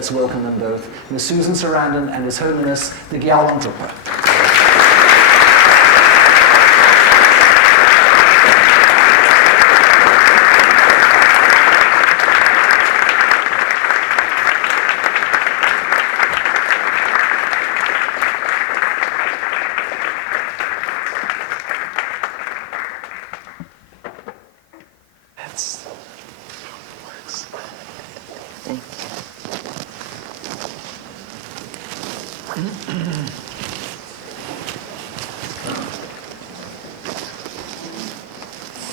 let's welcome them both, Ms. Susan Sarandon and His Holiness, the Gyalwang Drukpa.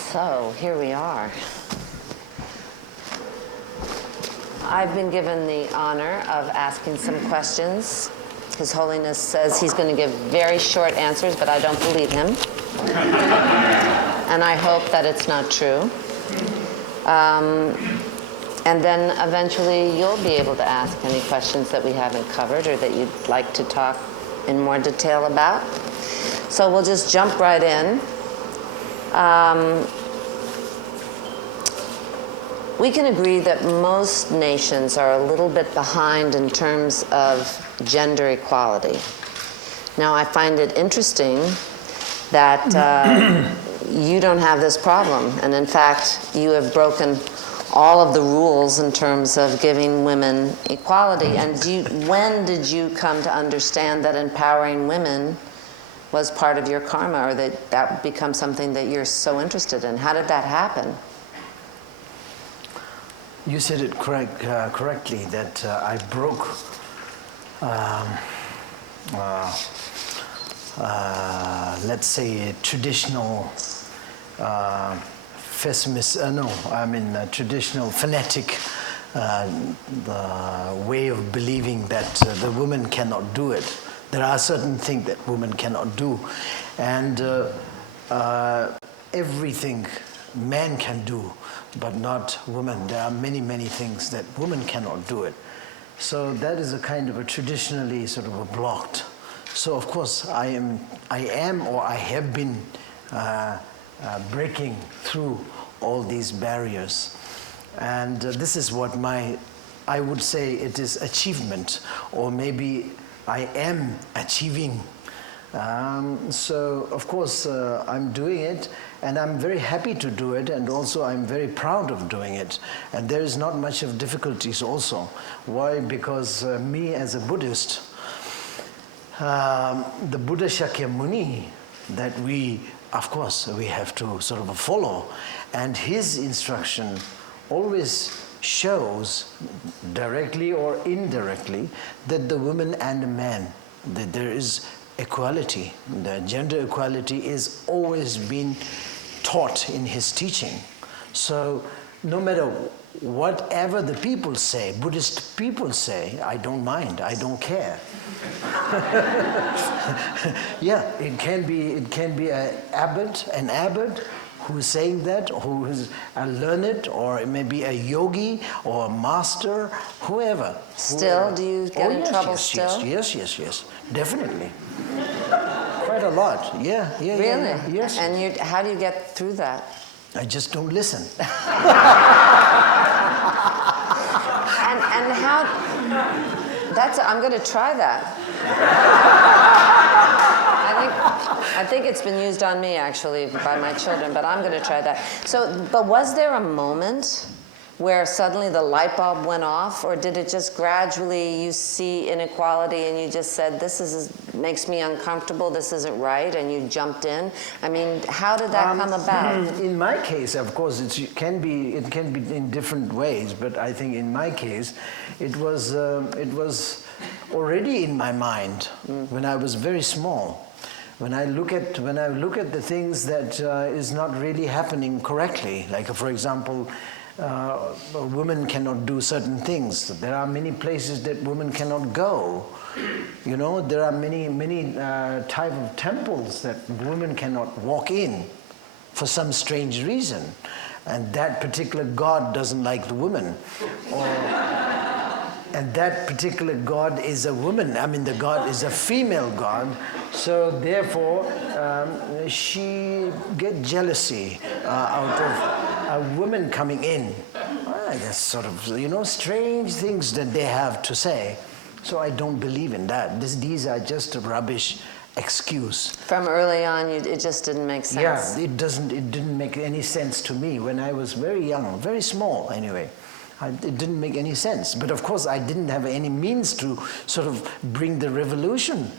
So, here we are. I've been given the honor of asking some questions. His Holiness says he's going to give very short answers, but I don't believe him. And I hope that it's not true. And then eventually you'll be able to ask any questions that we haven't covered or that you'd like to talk in more detail about. So we'll just jump right in. We can agree that most nations are a little bit behind in terms of gender equality. Now, I find it interesting that you don't have this problem, and in fact, you have broken all of the rules in terms of giving women equality. And when did you come to understand that empowering women was part of your karma, or that becomes something that you're so interested in? How did that happen? You said it correctly, that I broke let's say traditional traditional phonetic the way of believing that the woman cannot do it. There are certain things that women cannot do, and everything man can do, but not women. There are many, many things that women cannot do it. So that is a kind of a traditionally sort of a blocked. So of course I am or I have been breaking through all these barriers. And this is what I would say it is achievement, or maybe I am achieving. So of course I'm doing it, and I'm very happy to do it, and also I'm very proud of doing it. And there is not much of difficulties also. Why? Because me as a Buddhist, the Buddha Shakyamuni that we have to sort of follow, and his instruction always shows, directly or indirectly, that the woman and the man, that there is equality. The gender equality is always been taught in his teaching. So no matter whatever the people say, Buddhist people say, I don't mind, I don't care. Yeah, it can be an abbot who is saying that, who is a learned, or it may be a yogi or a master, whoever. Still, do you get in trouble still? Yes, definitely. Quite a lot, yeah. Really? Yes. And how do you get through that? I just don't listen. And how, I'm going to try that. I think it's been used on me, actually, by my children, but I'm going to try that. So, but was there a moment where suddenly the light bulb went off, or did it just gradually, you see inequality and you just said, this makes me uncomfortable, this isn't right, and you jumped in? I mean, how did that come about? In my case, of course, it can be in different ways, but I think in my case, it was already in my mind when I was very small. When I look at the things that is not really happening correctly, like for example, a woman cannot do certain things. There are many places that women cannot go. You know, there are many type of temples that women cannot walk in for some strange reason, and that particular god doesn't like the woman, and that particular god is a woman. I mean, the god is a female god, so therefore she get jealousy out of a woman coming in. that's sort of, strange things that they have to say. So I don't believe in that. These are just a rubbish excuse. From early on, it just didn't make sense. Yeah, it didn't make any sense to me when I was very young, very small anyway. It didn't make any sense. But of course, I didn't have any means to sort of bring the revolution.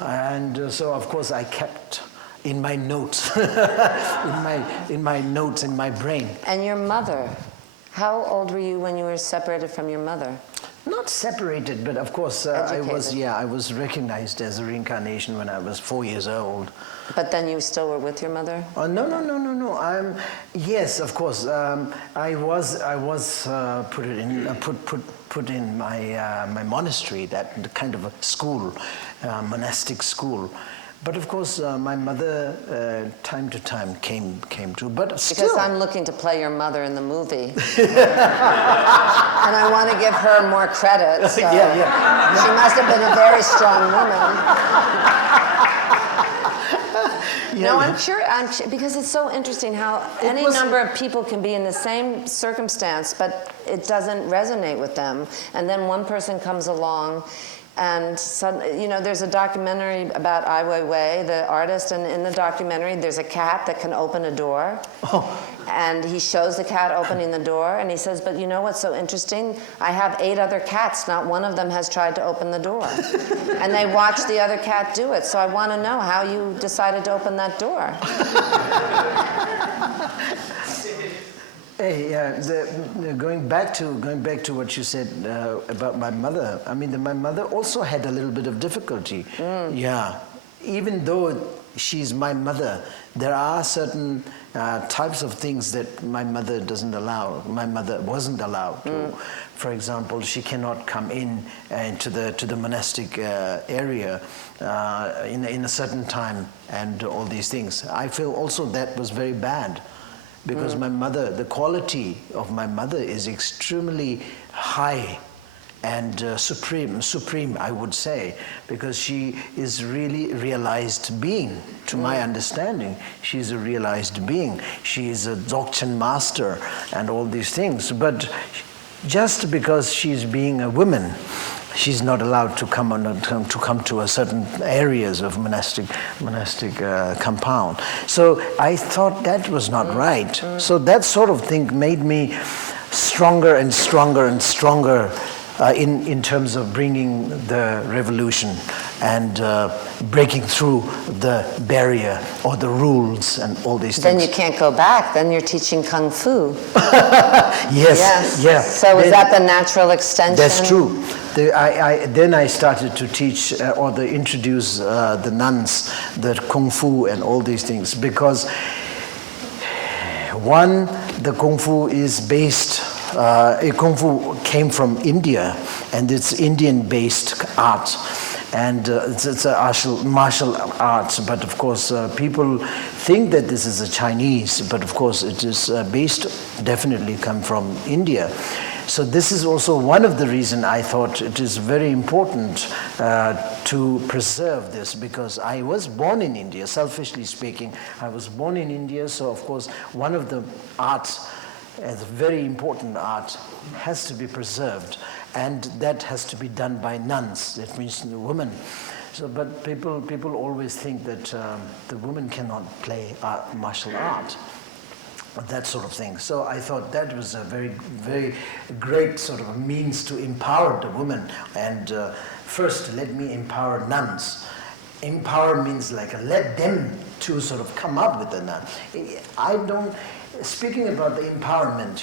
And so, of course, I kept in my notes, in my notes, in my brain. And your mother, how old were you when you were separated from your mother? Not separated, but of course, I was recognized as a reincarnation when I was 4 years old. But then you still were with your mother? No. Yes, of course. I was put in my monastery, that kind of a school, monastic school. But of course, my mother, time to time, came to. But still, because I'm looking to play your mother in the movie, and I want to give her more credit. So yeah. She must have been a very strong woman. No, I'm sure, because it's so interesting how any number of people can be in the same circumstance, but it doesn't resonate with them. And then one person comes along, and there's a documentary about Ai Weiwei, the artist, and in the documentary there's a cat that can open a door. Oh. And he shows the cat opening the door, and he says, but you know what's so interesting? I have 8 other cats, not one of them has tried to open the door. And they watch the other cat do it, so I want to know how you decided to open that door. Hey, going back to what you said about my mother. I mean, my mother also had a little bit of difficulty. Yeah, even though she's my mother, there are certain types of things that my mother doesn't allow. My mother wasn't allowed to. For example, she cannot come into the monastic area in a certain time, and all these things. I feel also that was very bad. Because my mother, the quality of my mother is extremely high and supreme, I would say, because she is really realized being. To my understanding, she's a realized being. She is a Dzogchen master and all these things. But just because she's being a woman, she's not allowed to come to a certain areas of monastic compound. So I thought that was not right. So that sort of thing made me stronger and stronger and stronger in terms of bringing the revolution and breaking through the barrier or the rules and all these things. Then you can't go back. Then you're teaching Kung Fu. Yes. Yeah. So is that the natural extension? That's true. Then I started to teach or introduce the nuns, the Kung Fu and all these things, because one, the Kung Fu is based, Kung Fu came from India, and it's Indian-based art. And it's a martial arts, but of course people think that this is a Chinese, but of course it is definitely come from India. So this is also one of the reasons I thought it is very important to preserve this, because I was born in India, selfishly speaking. I was born in India, so of course one of the arts, as a very important art, has to be preserved, and that has to be done by nuns. That means the women. So, but people always think that the woman cannot play martial art, that sort of thing. So I thought that was a very, very great sort of a means to empower the woman. And first, let me empower nuns. Empower means like let them to sort of come up with the nun. Speaking about the empowerment,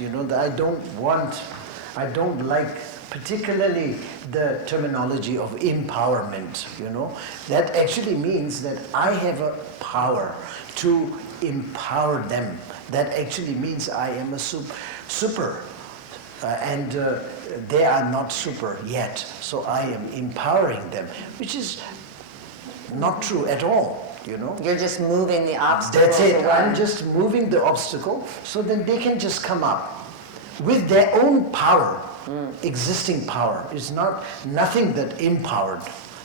I don't like particularly the terminology of empowerment, That actually means that I have a power to empower them. That actually means I am a super, and they are not super yet. So I am empowering them, which is not true at all. You're just moving the obstacle. That's it. away. I'm just moving the obstacle so then they can just come up with their own power, existing power. It's nothing that empowered.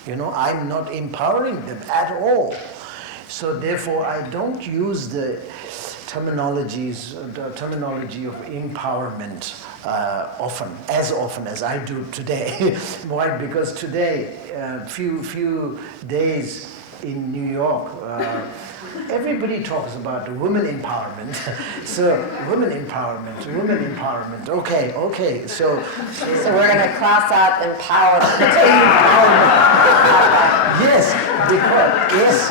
I'm not empowering them at all. So therefore I don't use the the terminology of empowerment as often as I do today. Why? Because today, few days in New York, everybody talks about women empowerment. So women empowerment. Okay. So we're going to cross out empower. Yes, because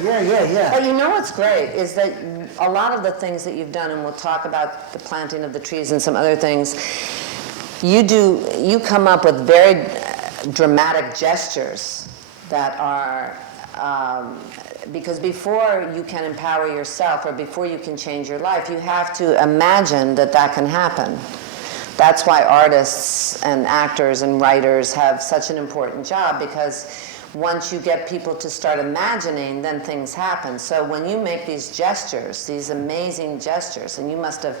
Yeah. But you know what's great is that a lot of the things that you've done, and we'll talk about the planting of the trees and some other things, you come up with very dramatic gestures that are, because before you can empower yourself or before you can change your life, you have to imagine that can happen. That's why artists and actors and writers have such an important job, because once you get people to start imagining, then things happen. So when you make these gestures, these amazing gestures, and you must have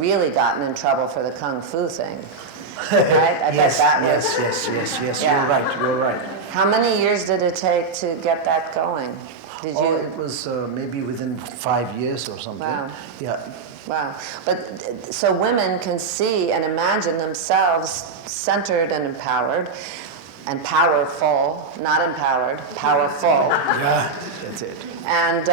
really gotten in trouble for the Kung Fu thing, right? I bet that was. Yes. Yeah. You're right. How many years did it take to get that going? It was maybe within 5 years or something. Wow. Yeah. Wow. But so women can see and imagine themselves centered and empowered, and powerful, not empowered, powerful. Yeah, that's it. And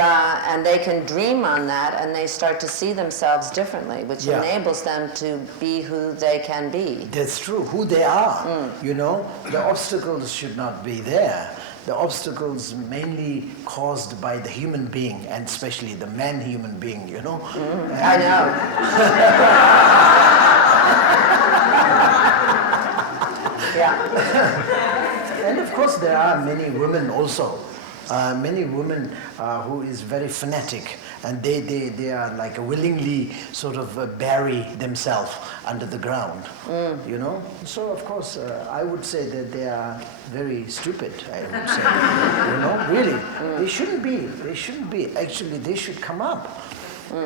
they can dream on that, and they start to see themselves differently, which enables them to be who they can be. That's true, who they are. You know, the obstacles should not be there. The obstacles mainly caused by the human being, and especially the man human being, you know. I know. Yeah. And of course there are many women also. Many women who is very fanatic, and they are like willingly sort of bury themselves under the ground, you know. So of course I would say that they are very stupid, I would say. You know, really, they shouldn't be. Actually, they should come up.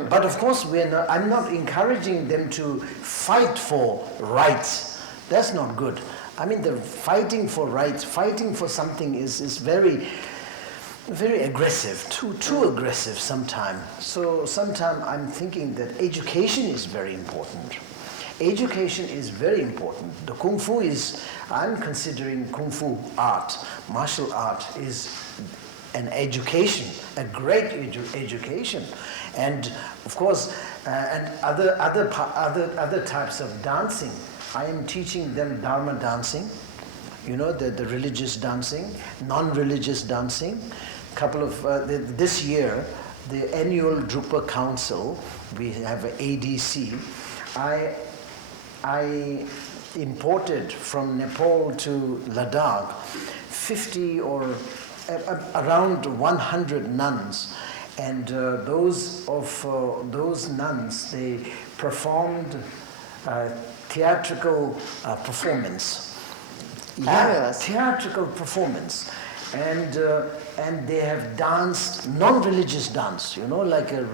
But of course, I'm not encouraging them to fight for rights. That's not good. I mean, the fighting for rights, fighting for something is very aggressive, too aggressive sometimes. So sometimes I'm thinking that education is very important. Education is very important. The Kung Fu I'm considering Kung Fu art, martial art is an education, a great education. And of course, and other types of dancing. I am teaching them Dharma dancing, you know, the religious dancing, non-religious dancing. This year, the annual Drukpa Council, we have an ADC. I imported from Nepal to Ladakh 50 or around 100 nuns. And those nuns, they performed theatrical performance. Fabulous. Theatrical performance. And they have danced non-religious dance, you know, like a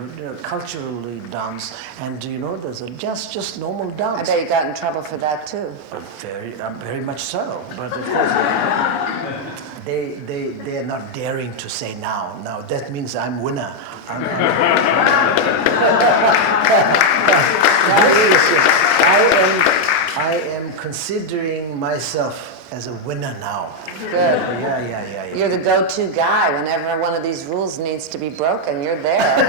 culturally dance, and you know, there's just normal dance. I bet you got in trouble for that too. Very much so. But of course, they are not daring to say now. Now that means I'm winner. I am considering myself as a winner now. Good. Yeah. You're the go-to guy whenever one of these rules needs to be broken. You're there.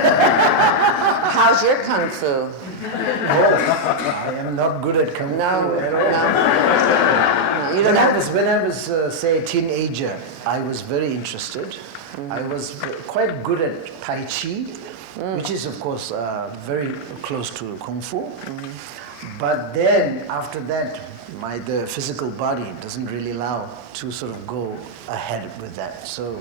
How's your Kung Fu? Oh, I am not good at Kung Fu at all. No. When I was say, a teenager, I was very interested. I was quite good at Tai Chi, which is, of course, very close to Kung Fu. But then, after that, the physical body doesn't really allow to sort of go ahead with that. So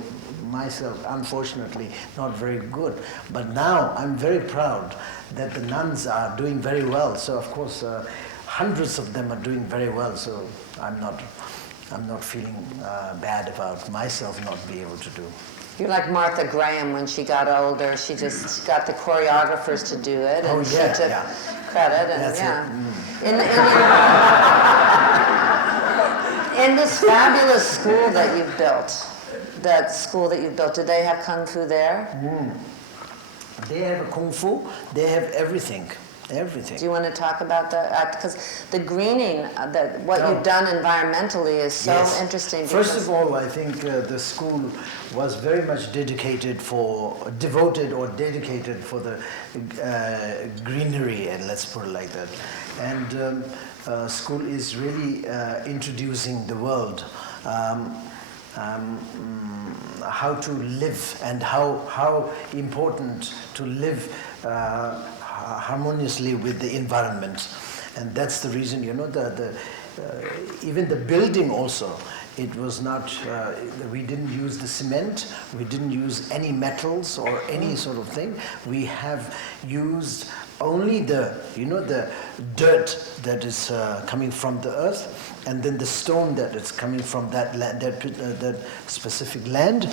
myself, unfortunately, not very good. But now I'm very proud that the nuns are doing very well. So of course, hundreds of them are doing very well. So I'm not feeling bad about myself not being able to do. You're like Martha Graham when she got older. She just got the choreographers to do it, and she took credit. And That's in this fabulous school that you've built, that school that you built, do they have kung fu there? They have a kung fu, they have everything. Everything. Do you want to talk about that? Because the greening, what you've done environmentally is so interesting. First of all, I think the school was very much dedicated for the greenery, and let's put it like that. And school is really introducing the world how to live and how important to live harmoniously with the environment. And that's the reason, you know, even the building also, it was not, we didn't use the cement, we didn't use any metals or any sort of thing. We have used only the, you know, the dirt that is coming from the earth, and then the stone that is coming from that land, that specific land,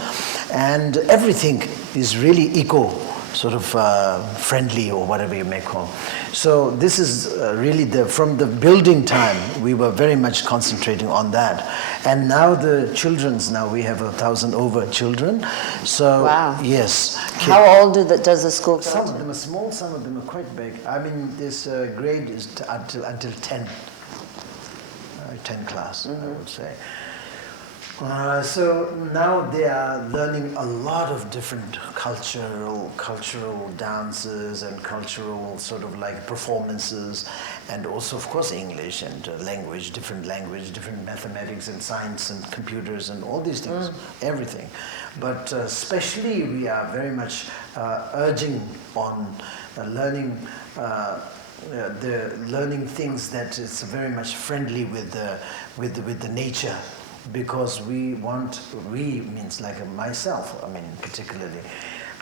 and everything is really eco sort of friendly, or whatever you may call. So this is really from the building time, we were very much concentrating on that. And now the we have 1,000 over children. So wow. Yes. How old does the school go? Some of them are small, some of them are quite big. I mean, this grade is until 10 class, I would say. So now they are learning a lot of different cultural dances and cultural sort of like performances, and also of course English and different mathematics and science and computers and all these things, everything. But especially we are very much urging on learning things that is very much friendly with the nature. Because we means like myself, I mean particularly,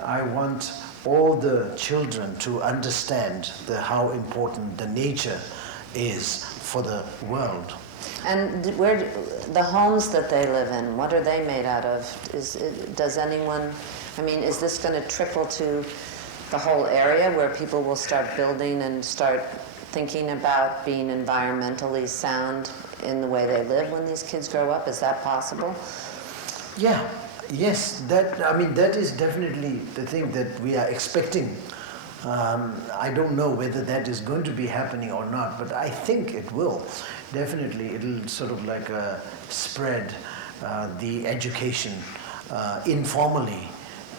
I want all the children to understand how important the nature is for the world. And the homes that they live in, what are they made out of? Does anyone, I mean, is this going to trickle to the whole area where people will start building and start thinking about being environmentally sound in the way they live when these kids grow up? Is that possible? Yeah, yes, that is definitely the thing that we are expecting. I don't know whether that is going to be happening or not, but I think it will. Definitely, it'll sort of like spread the education informally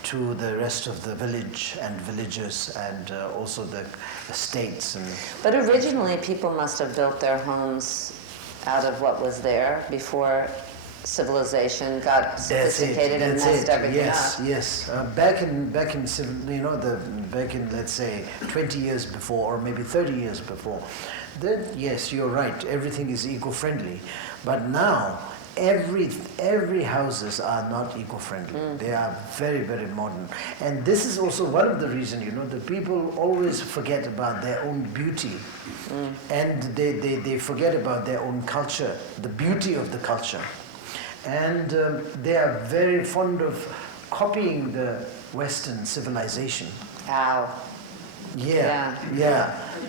to the rest of the village and villages, and also the states. But originally people must have built their homes out of what was there before civilization got sophisticated and messed everything up. Yes. Back in let's say 20 years before, or maybe 30 years before, then yes, you're right, everything is eco-friendly. But now every houses are not eco-friendly. They are very, very modern. And this is also one of the reasons, you know, the people always forget about their own beauty. And they forget about their own culture, the beauty of the culture. And they are very fond of copying the Western civilization. Ow. Yeah.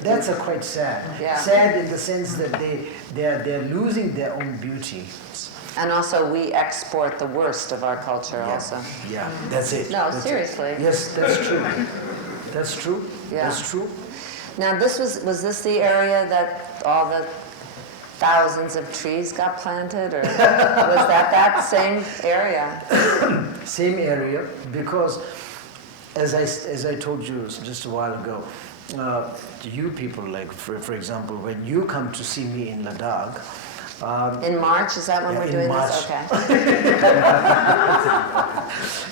That's quite sad. Yeah. Sad in the sense that they're losing their own beauty. And also we export the worst of our culture also. Yeah, that's it. No, that's seriously. It. Yes, that's true. That's true. Yeah. That's true. Now was this the area that all the thousands of trees got planted, or was that same area? Same area, because as I told you just a while ago, you people, like for example, when you come to see me in Ladakh, in March, is that when we're doing March. this?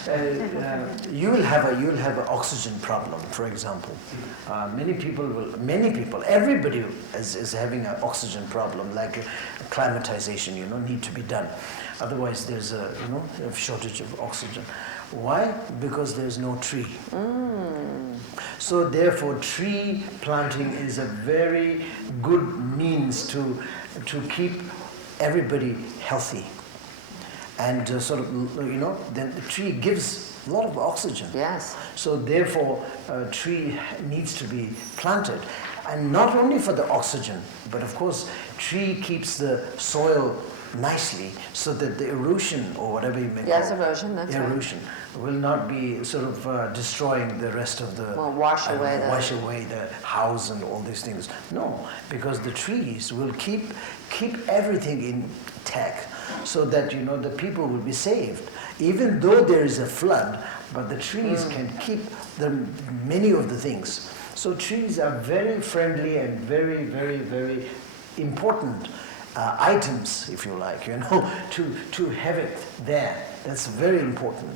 Okay. You'll have an oxygen problem, for example. Many people, everybody is having an oxygen problem, like acclimatization, you know, need to be done. Otherwise, there's a shortage of oxygen. Why? Because there's no tree. So therefore, tree planting is a very good means to keep everybody healthy. And then the tree gives a lot of oxygen. Yes. So therefore, a tree needs to be planted. And not only for the oxygen, but of course, tree keeps the soil nicely so that the erosion or whatever you may Yes, call it, erosion, that's right. erosion will not be sort of destroying the rest of the Well, wash away the house and all these things. No, because the trees will keep everything intact so that the people will be saved. Even though there is a flood, but the trees can keep many of the things. So trees are very friendly and very, very, very important items, if you like, to have it there. That's very important.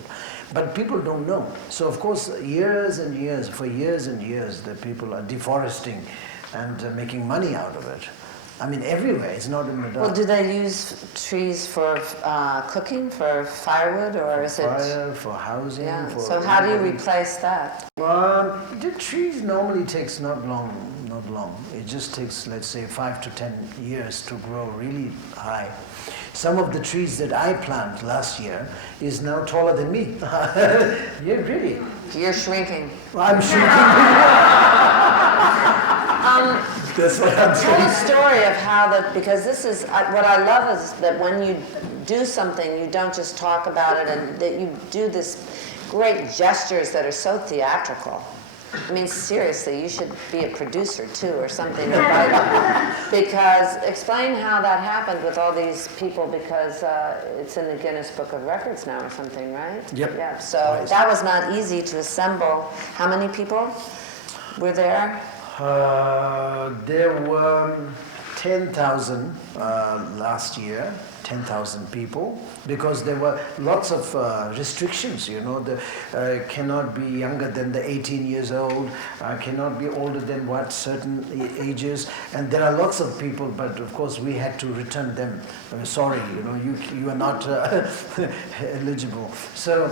But people don't know. So of course, for years and years, the people are deforesting and making money out of it. I mean, everywhere. It's not in the dark. Well, do they use trees for cooking, for firewood, or is it? Fire, for housing. Yeah. For So how do you replace that? The trees normally takes not long. It just takes, let's say, 5 to 10 years to grow really high. Some of the trees that I planted last year is now taller than me. Yeah, really. You're shrinking. I'm shrinking. That's what I'm Tell saying. a story of how that, because this is, what I love is that when you do something, you don't just talk about it, and that you do this great gestures that are so theatrical. I mean, seriously, you should be a producer too, or something. Because explain how that happened with all these people, because it's in the Guinness Book of Records now or something, right? Yep. Yeah. So that was not easy to assemble. How many people were there? There were 10,000 last year, 10,000 people, because there were lots of restrictions, cannot be younger than the 18 years old, cannot be older than certain ages, and there are lots of people, but of course we had to return them. Sorry, you are not eligible. So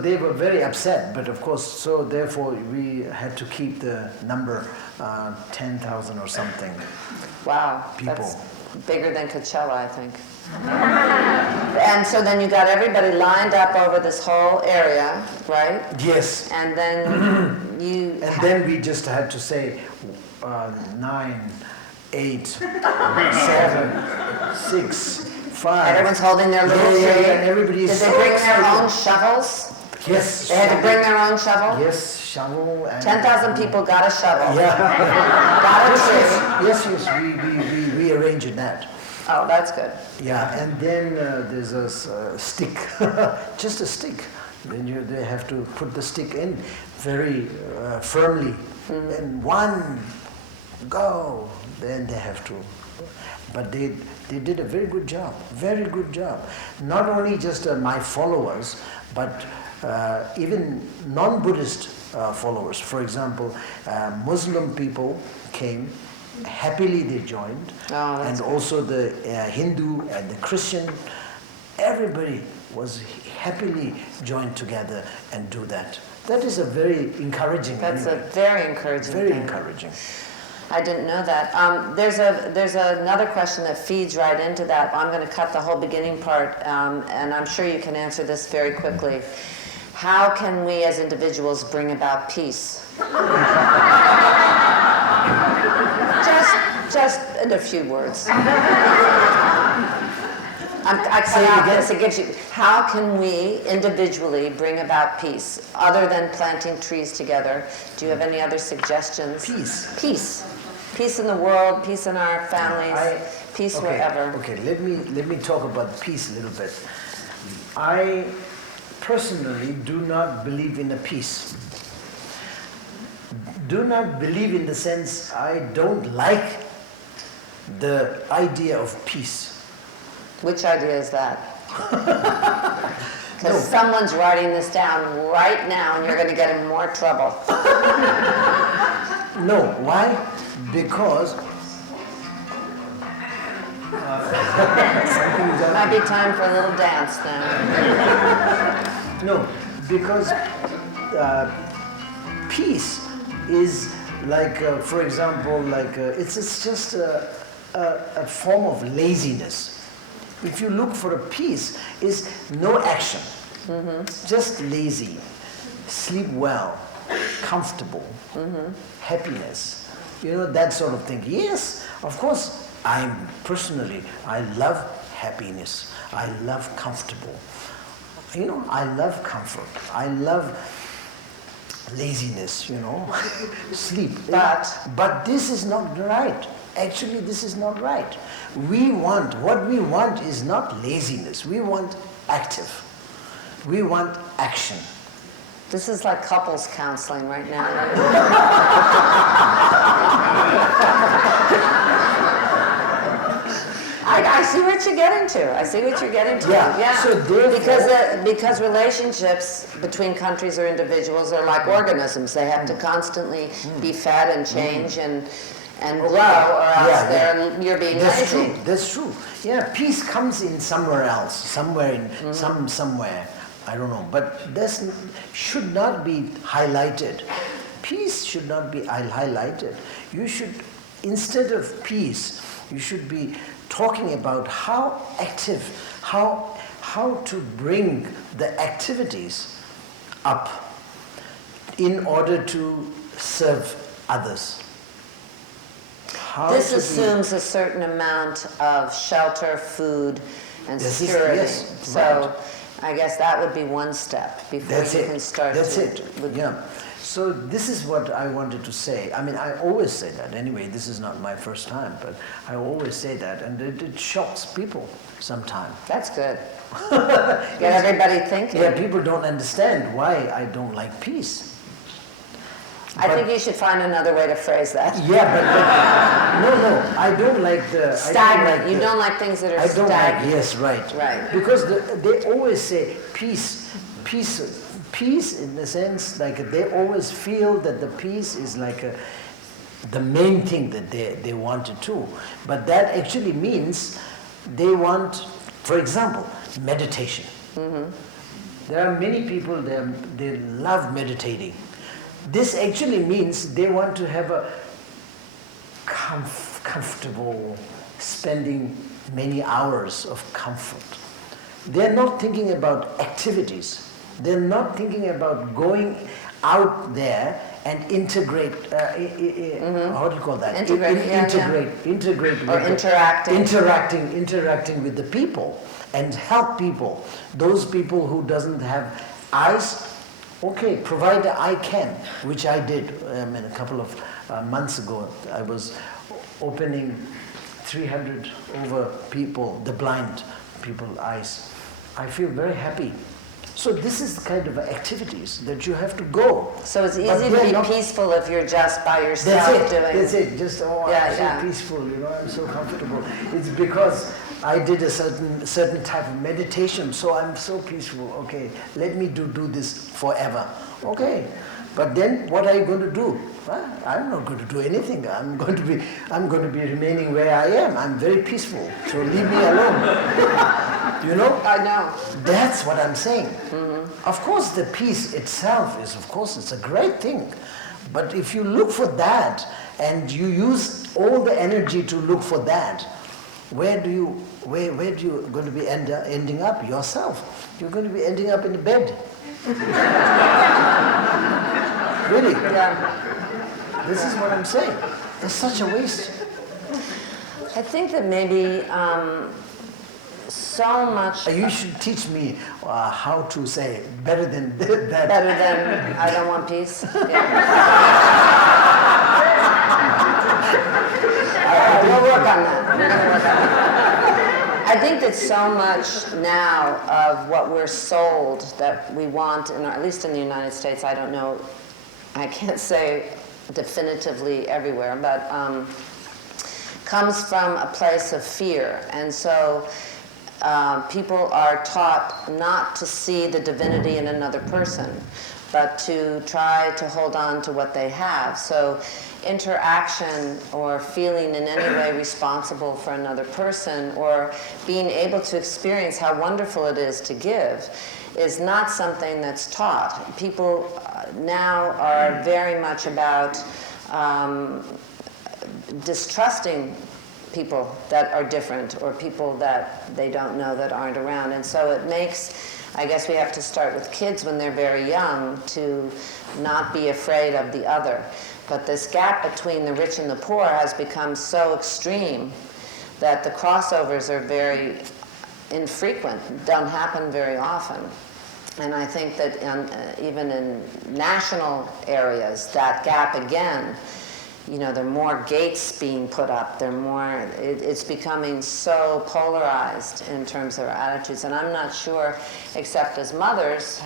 they were very upset, but of course, so therefore we had to keep the number 10,000 or something. Wow, People. that's bigger than Coachella, I think. And so then you got everybody lined up over this whole area, right? Yes. And then you... And then we just had to say 9, 8, 7, 6, 5. Everyone's holding their little tree. And everybody is Did they so bring excited. their own shovels? Yes. They had to bring their own shovel? Yes, shovel. And 10,000 people got a shovel. Yeah. Got a tree. Yes, we arranged that. Oh, that's good. Yeah, and then there's a stick, just a stick. Then they have to put the stick in very firmly. And one, go. Then they have to. But they did a very good job, very good job. Not only just my followers, but even non-Buddhist followers. For example, Muslim people came, happily they joined, and also the Hindu and the Christian, everybody was happily joined together and do that. That is a very encouraging. That's a very encouraging Very thing. encouraging. I didn't know that. There's another question that feeds right into that. I'm going to cut the whole beginning part, and I'm sure you can answer this very quickly. How can we as individuals bring about peace? just in a few words. I cut out this. It gives you. How can we individually bring about peace, other than planting trees together? Do you have any other suggestions? Peace. Peace in the world, peace in our families, peace wherever. Okay, let me talk about peace a little bit. I personally do not believe in a peace. Do not believe in the sense I don't like the idea of peace. Which idea is that? Because someone's writing this down right now and you're going to get in more trouble. No, why? Because Might be time for a little dance now. no, because peace is like, for example, like it's just a form of laziness. If you look for a peace, is no action, just lazy, sleep well, comfortable, happiness, that sort of thing. Yes, of course, personally, I love happiness. I love comfortable. You know, I love comfort. I love laziness, you know, sleep. But this is not right. Actually, this is not right. What we want is not laziness. We want active. We want action. This is like couples counseling right now. I see what you're getting to. I see what you're getting to. Yeah. So because relationships between countries or individuals are like organisms. They have to constantly be fed and change and grow, or else you're being lazy. That's true. Yeah, peace comes in somewhere else, somewhere in somewhere. I don't know, but this should not be highlighted. Peace should not be highlighted. You should, instead of peace, you should be talking about how active, how to bring the activities up in order to serve others. This assumes a certain amount of shelter, food, and security. Yes, so right. I guess that would be one step before you can start. That's it. Yeah. So this is what I wanted to say. I mean, I always say that. Anyway, this is not my first time, but I always say that, and it shocks people sometimes. That's good. Get everybody thinking. Yeah, people don't understand why I don't like peace. I think you should find another way to phrase that. Yeah, but no, I don't like the stagnant. You don't like things that are stagnant. I don't like. Yes, right. Right. Because they always say peace in the sense like they always feel that the peace is like the main thing that they wanted to. But that actually means they want, for example, meditation. Mm-hmm. There are many people they love meditating. This actually means they want to have a comfortable spending many hours of comfort. They're not thinking about activities. They're not thinking about going out there and integrate, how do you call that? Integrate or interacting. Interacting with the people and help people. Those people who doesn't have eyes, okay, provide the eye can, which I did. A couple of months ago, I was opening 300 over people, the blind people, eyes. I feel very happy. So this is the kind of activities that you have to go. So it's easy to be peaceful if you're just by yourself doing. That's it. Just I'm so peaceful. You know, I'm so comfortable. It's because I did a certain type of meditation, so I'm so peaceful. Okay, let me do this forever. Okay, but then what are you going to do? Well, I'm not going to do anything. I'm going to be remaining where I am. I'm very peaceful. So leave me alone. You know? I know. That's what I'm saying. Mm-hmm. Of course, the peace itself is, of course, it's a great thing. But if you look for that and you use all the energy to look for that, where do you going to be ending up yourself? You're going to be ending up in the bed. Really? Yeah. This is what I'm saying. It's such a waste. I think that maybe so much. You should teach me how to say better than that. Better than I don't want peace. Yeah. We'll work on that. I think that so much now of what we're sold that we want, at least in the United States, I don't know, I can't say definitively everywhere, but comes from a place of fear. And so people are taught not to see the divinity in another person, but to try to hold on to what they have. So interaction or feeling in any way responsible for another person or being able to experience how wonderful it is to give is not something that's taught. People now are very much about distrusting people that are different or people that they don't know that aren't around. And so it makes, I guess we have to start with kids when they're very young to not be afraid of the other. But this gap between the rich and the poor has become so extreme that the crossovers are very infrequent, don't happen very often. And I think that even in national areas, that gap again, there are more gates being put up. It's becoming so polarized in terms of our attitudes. And I'm not sure, except as mothers,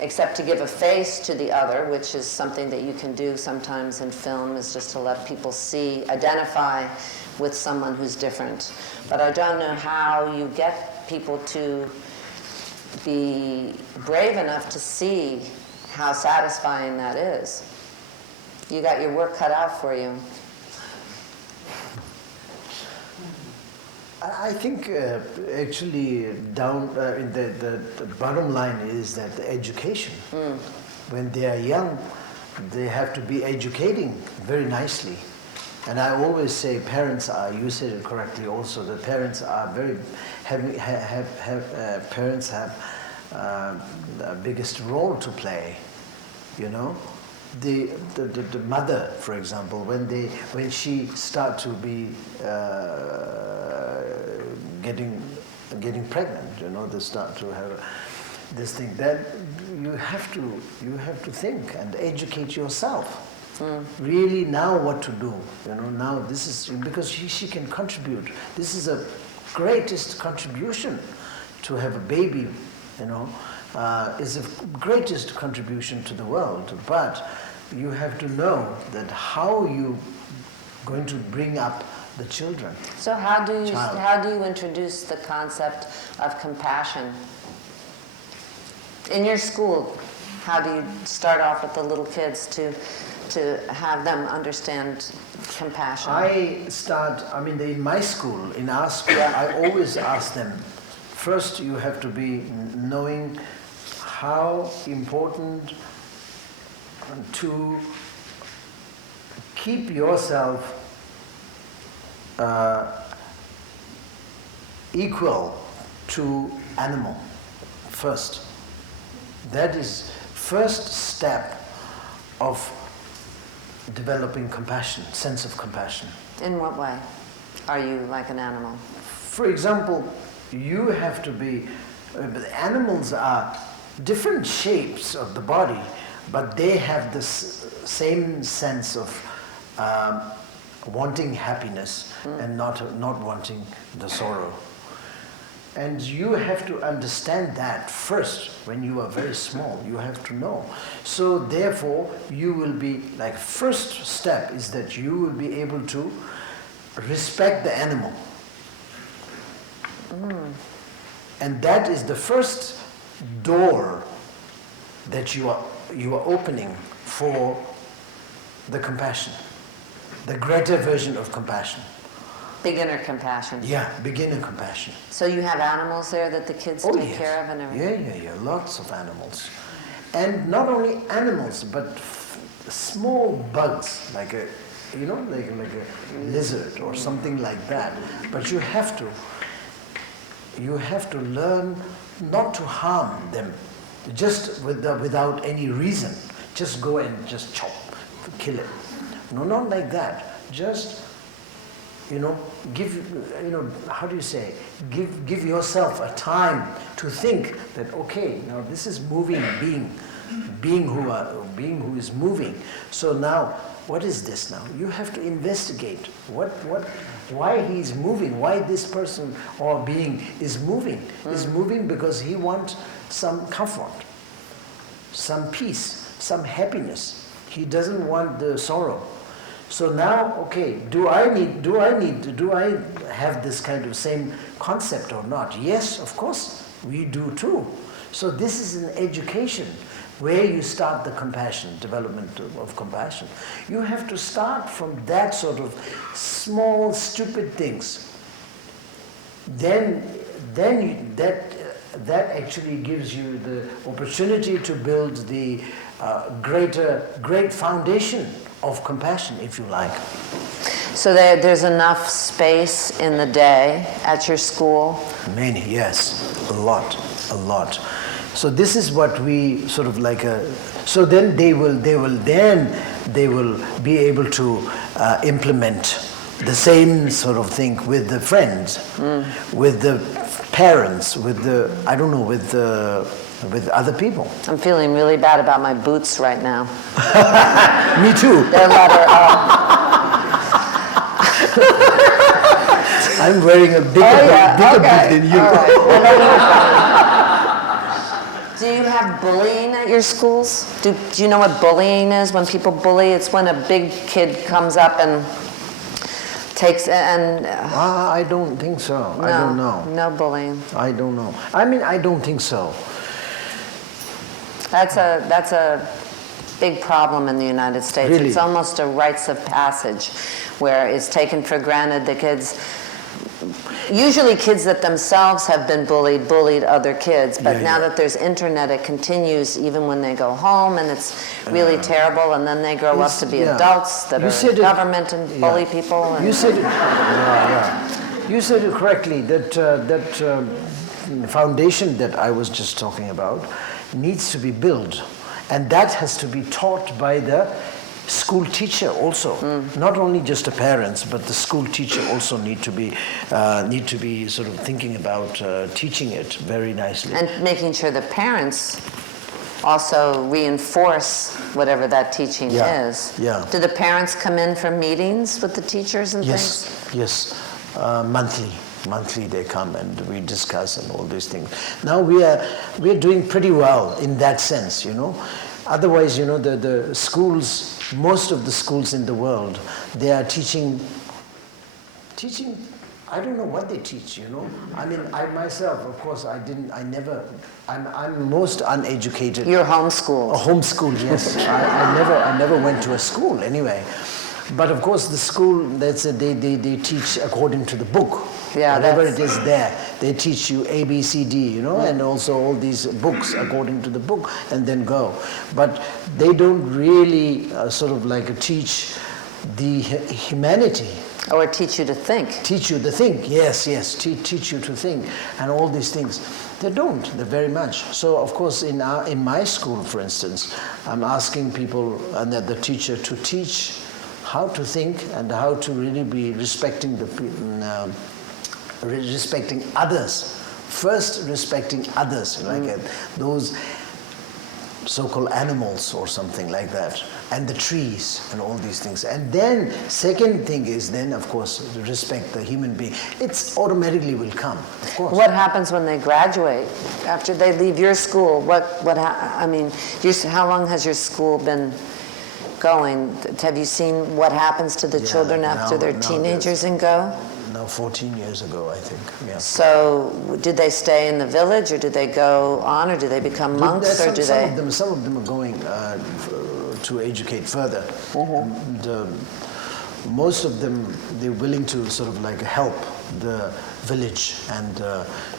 except to give a face to the other, which is something that you can do sometimes in film, is just to let people identify with someone who's different. But I don't know how you get people to be brave enough to see how satisfying that is. You got your work cut out for you. I think actually the bottom line is that the education, when they are young, they have to be educating very nicely. And I always say parents are, you said it correctly also, the parents are parents have the biggest role to play, The mother, for example, when she starts to be getting pregnant, they start to have this thing. That you have to think and educate yourself. Really now what to do. Now this is because she can contribute. This is a greatest contribution to have a baby. Is the greatest contribution to the world, but you have to know that how you going to bring up the children. So how do you introduce the concept of compassion in your school? How do you start off with the little kids to have them understand compassion? In my school, in our school, I always ask them, first you have to be knowing how important to keep yourself equal to animal first. That is first step of developing compassion, sense of compassion. In what way are you like an animal? For example, you have to be, animals are different shapes of the body, but they have this same sense of wanting happiness and not wanting the sorrow. And you have to understand that first when you are very small. You have to know. So therefore, you will be, first step is that you will be able to respect the animal. And that is the first door that you are opening for the compassion, the greater version of compassion. Beginner compassion. Yeah, beginner compassion. So you have animals there that the kids take care of and everything? Yeah, lots of animals. And not only animals, but small bugs, like a lizard or something like that. But you have to learn not to harm them, just without any reason. Just go and just chop, kill it. No, not like that. Just, give, how do you say? Give yourself a time to think that, okay, now this is moving being who is moving. So now, what is this now? You have to investigate why he's moving, why this person or being is moving. Is moving because he wants some comfort, some peace, some happiness. He doesn't want the sorrow. So now, okay, do I have this kind of same concept or not? Yes, of course, we do too. So this is an education where you start the compassion, development of compassion. You have to start from that sort of small, stupid things. Then that actually gives you the opportunity to build the great foundation of compassion, if you like. So there's enough space in the day at your school? Many, yes, a lot. So this is what we sort of so then they will be able to implement the same sort of thing with the friends, with the parents, with the, I don't know, with other people. I'm feeling really bad about my boots right now. Me too. They're leather. I'm wearing a bigger boot than you. All right. Do you have bullying at your schools? Do you know what bullying is? When people bully, it's when a big kid comes up and takes and. I don't think so. No, I don't know. No bullying. I don't know. I mean, I don't think so. That's a big problem in the United States. Really? It's almost a rites of passage, where it's taken for granted the kids. Usually kids that themselves have been bullied other kids, but now that there's internet, it continues even when they go home, and it's really terrible, and then they grow up to be adults that are government and bully people. And You said it. You said it correctly. That foundation that I was just talking about needs to be built, and that has to be taught by the school teacher also. Not only just the parents, but the school teacher also need to be sort of thinking about teaching it very nicely. And making sure the parents also reinforce whatever that teaching is. Yeah. Do the parents come in for meetings with the teachers and things? Yes, monthly they come and we discuss and all these things. Now we are doing pretty well in that sense, you know. Otherwise, you know, the schools, most of the schools in the world, they are teaching, I don't know what they teach, you know. I mean, I myself, of course, I'm most uneducated. You're homeschooled. Homeschooled, yes. I never went to a school anyway. But of course, the school, they teach according to the book. Yeah, whatever it is there, they teach you A, B, C, D, you know, and also all these books according to the book, and then go. But they don't really sort of like teach the humanity. Or teach you to think. Teach you to think, yes, teach you to think, and all these things. They don't, they very much. So of course in my school, for instance, I'm asking people and the teacher to teach how to think and how to really be respecting respecting others. First respecting others, like those so-called animals or something like that, and the trees and all these things. And then second thing is then of course respect the human being. It's automatically will come, of course. What happens when they graduate? After they leave your school, how long has your school been going? Have you seen what happens to the children after they're teenagers and go? No, 14 years ago, I think. Yeah. So, did they stay in the village, or did they go on, or do they become monks, or do they? Some of them are going to educate further. And, most of them, they're willing to sort of like help the village and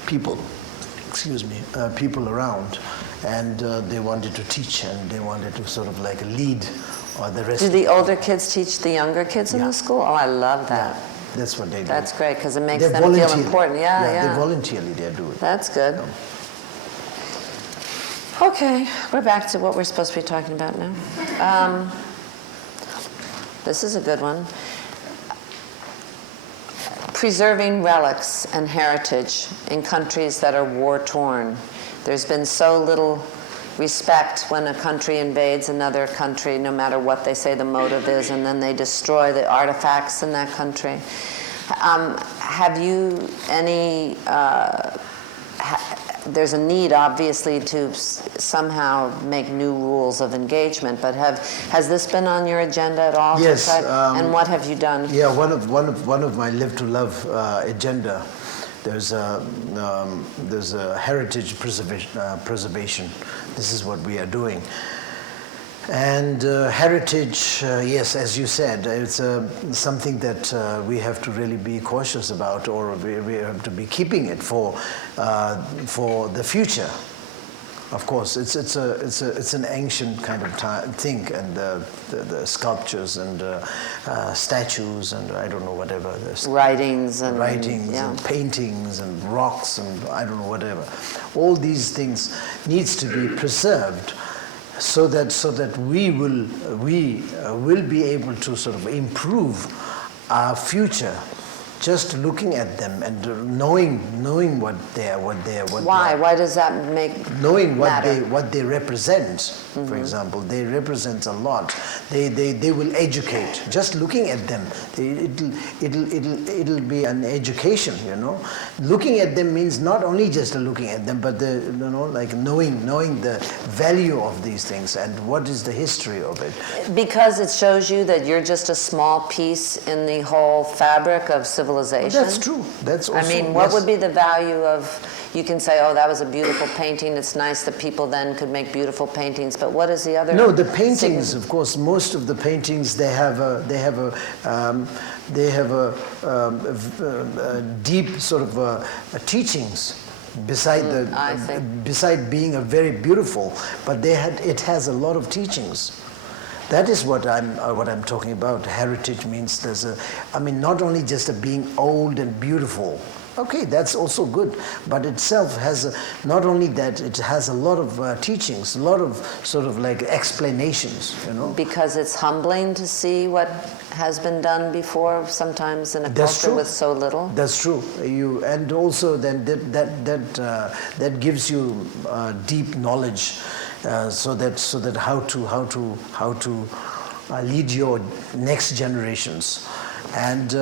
people. People around, and they wanted to teach, and they wanted to sort of like lead, or the rest. Do the older kids teach the younger kids in the school? Oh, I love that. Yeah. That's what they do. That's great, because it makes them feel important. They voluntarily they do it. That's good. Okay, we're back to what we're supposed to be talking about now. This is a good one. Preserving relics and heritage in countries that are war-torn. There's been so little respect when a country invades another country, no matter what they say the motive is, and then they destroy the artifacts in that country. Have you any, there's a need obviously to somehow make new rules of engagement, but has this been on your agenda at all? Yes. And what have you done? Yeah, one of my Live to Love agenda. There's a heritage preservation. This is what we are doing. And heritage, yes, as you said, it's something that we have to really be cautious about, or we have to be keeping it for the future. Of course, it's an ancient kind of thing, and the sculptures and statues and I don't know whatever. Writings and paintings and rocks and I don't know whatever. All these things needs to be preserved, so that we will be able to sort of improve our future, just looking at them and knowing what they are, Why? Why does that make knowing matter? what they represent. For example, they represent a lot. They will educate. Just looking at them, it'll be an education. You know, looking at them means not only just looking at them, but like knowing the value of these things and what is the history of it. Because it shows you that you're just a small piece in the whole fabric of civilization. That's true. That's also. I mean, what would be the value of? You can say, "Oh, that was a beautiful painting. It's nice that people then could make beautiful paintings." But what is the other? No, the paintings. Of course, most of the paintings they have a deep sort of teachings. Beside being a very beautiful, but it has a lot of teachings. That is what I'm talking about. Heritage means not only just a being old and beautiful. Okay, that's also good, but itself has not only that, it has a lot of teachings, a lot of sort of like explanations, you know. Because it's humbling to see what has been done before, sometimes in a culture with so little. That's true. And also then that gives you deep knowledge, so that how to lead your next generations, and.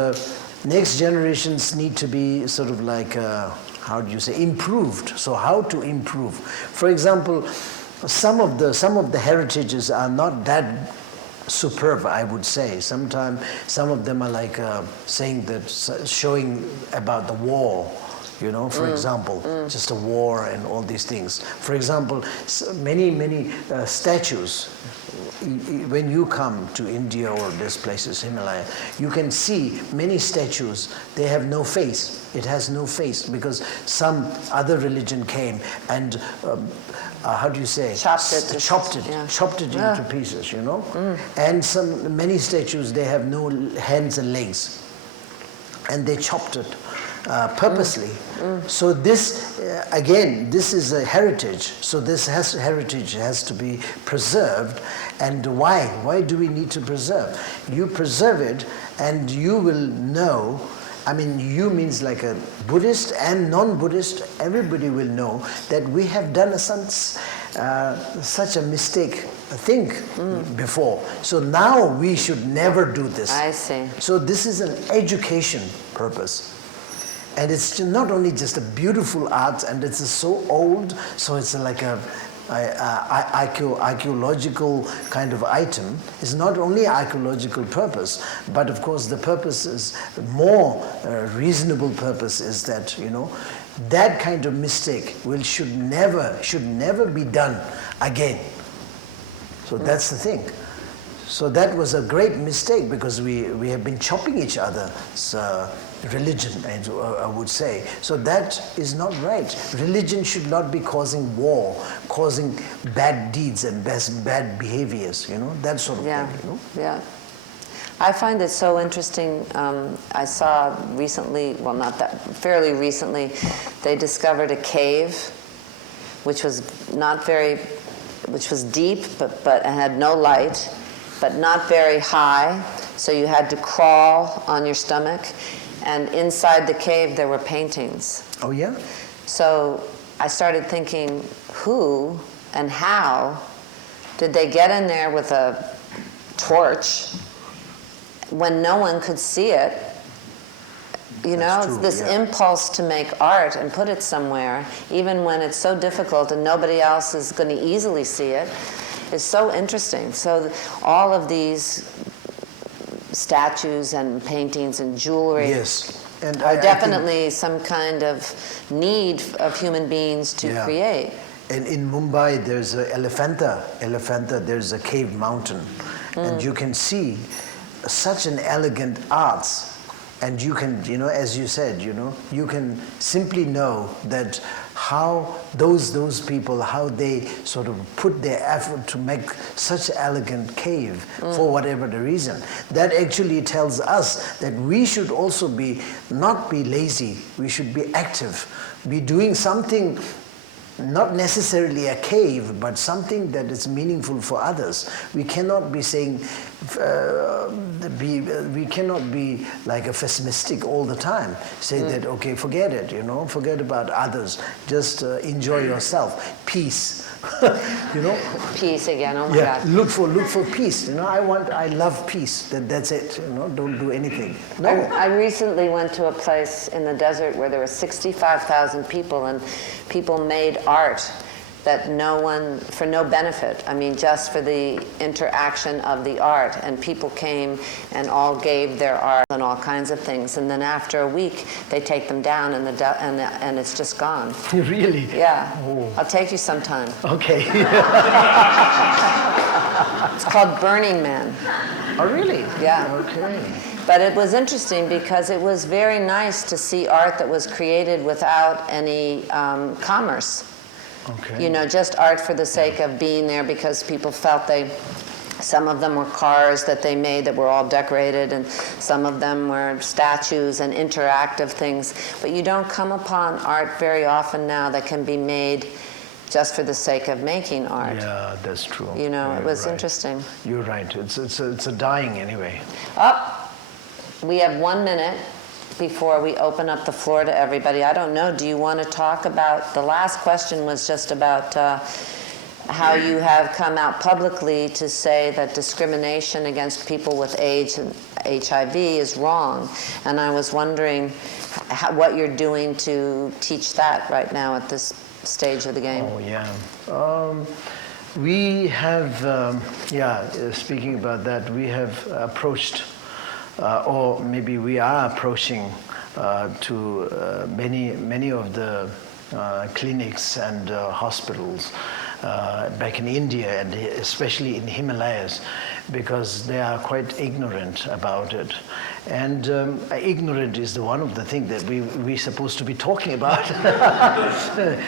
Next generations need to be sort of like, improved. So how to improve? For example, some of the heritages are not that superb, I would say. Sometimes some of them are like showing about the war. You know, for example, just a war and all these things. For example, many statues. When you come to India or these places, Himalaya, you can see many statues. They have no face. It has no face because some other religion came and chopped it into pieces. You know, and many statues they have no hands and legs, and they chopped it. Purposely. So this, again, this is a heritage. So heritage has to be preserved. And why? Why do we need to preserve? You preserve it and you will know, I mean, you means like a Buddhist and non-Buddhist, everybody will know that we have done such a mistake before. So now we should never do this. I see. So this is an education purpose. And it's not only just a beautiful art, and it's so old, so it's like a archaeological kind of item. It's not only archaeological purpose, but of course the purpose is more reasonable purpose is that, you know, that kind of mistake should never be done again. So that's the thing. So that was a great mistake because we have been chopping each other's religion, I would say. So that is not right. Religion should not be causing war, causing bad deeds and bad behaviors, you know, that sort of thing. You know? Yeah. I find it so interesting. I saw recently, well, not that, fairly recently, they discovered a cave which was deep, but had no light, but not very high. So you had to crawl on your stomach. And inside the cave, there were paintings. Oh, yeah? So I started thinking, who and how did they get in there with a torch when no one could see it? You know, it's this impulse to make art and put it somewhere, even when it's so difficult and nobody else is going to easily see it, is so interesting. So all of these statues and paintings and jewelry and are definitely some kind of need of human beings to create. And in Mumbai, there's Elephanta, there's a cave mountain. And you can see such an elegant arts. And you can, you know, as you said, you know, you can simply know that how those people, how they sort of put their effort to make such elegant cave for whatever the reason. That actually tells us that we should also not be lazy, we should be active, be doing something, not necessarily a cave, but something that is meaningful for others. We cannot be saying, we cannot be like a pessimistic all the time. Say that, okay, forget it, you know, forget about others. Just enjoy yourself. Peace. You know. Peace again. Oh my Yeah. God. Look for peace. You know, I love peace. That's it. You know, don't do anything. No. I recently went to a place in the desert where there were 65,000 people, and people made art that for no benefit. I mean, just for the interaction of the art. And people came and all gave their art and all kinds of things. And then after a week, they take them down, and it's just gone. Really? Yeah. Oh. I'll take you sometime. Okay. It's called Burning Man. Oh, really? Yeah. Okay. But it was interesting because it was very nice to see art that was created without any commerce. Okay. You know, just art for the sake of being there because people felt some of them were cars that they made that were all decorated, and some of them were statues and interactive things. But you don't come upon art very often now that can be made just for the sake of making art. Yeah, that's true. You know, You're it was right. interesting. You're right. It's a dying anyway. We have 1 minute before we open up the floor to everybody. I don't know, do you want to talk about, the last question was just about how you have come out publicly to say that discrimination against people with AIDS and HIV is wrong. And I was wondering what you're doing to teach that right now at this stage of the game. Oh, yeah. We have, speaking about that, we have approached, or maybe we are approaching to many of the clinics and hospitals back in India, and especially in Himalayas, because they are quite ignorant about it. And ignorant is one of the things that we're supposed to be talking about.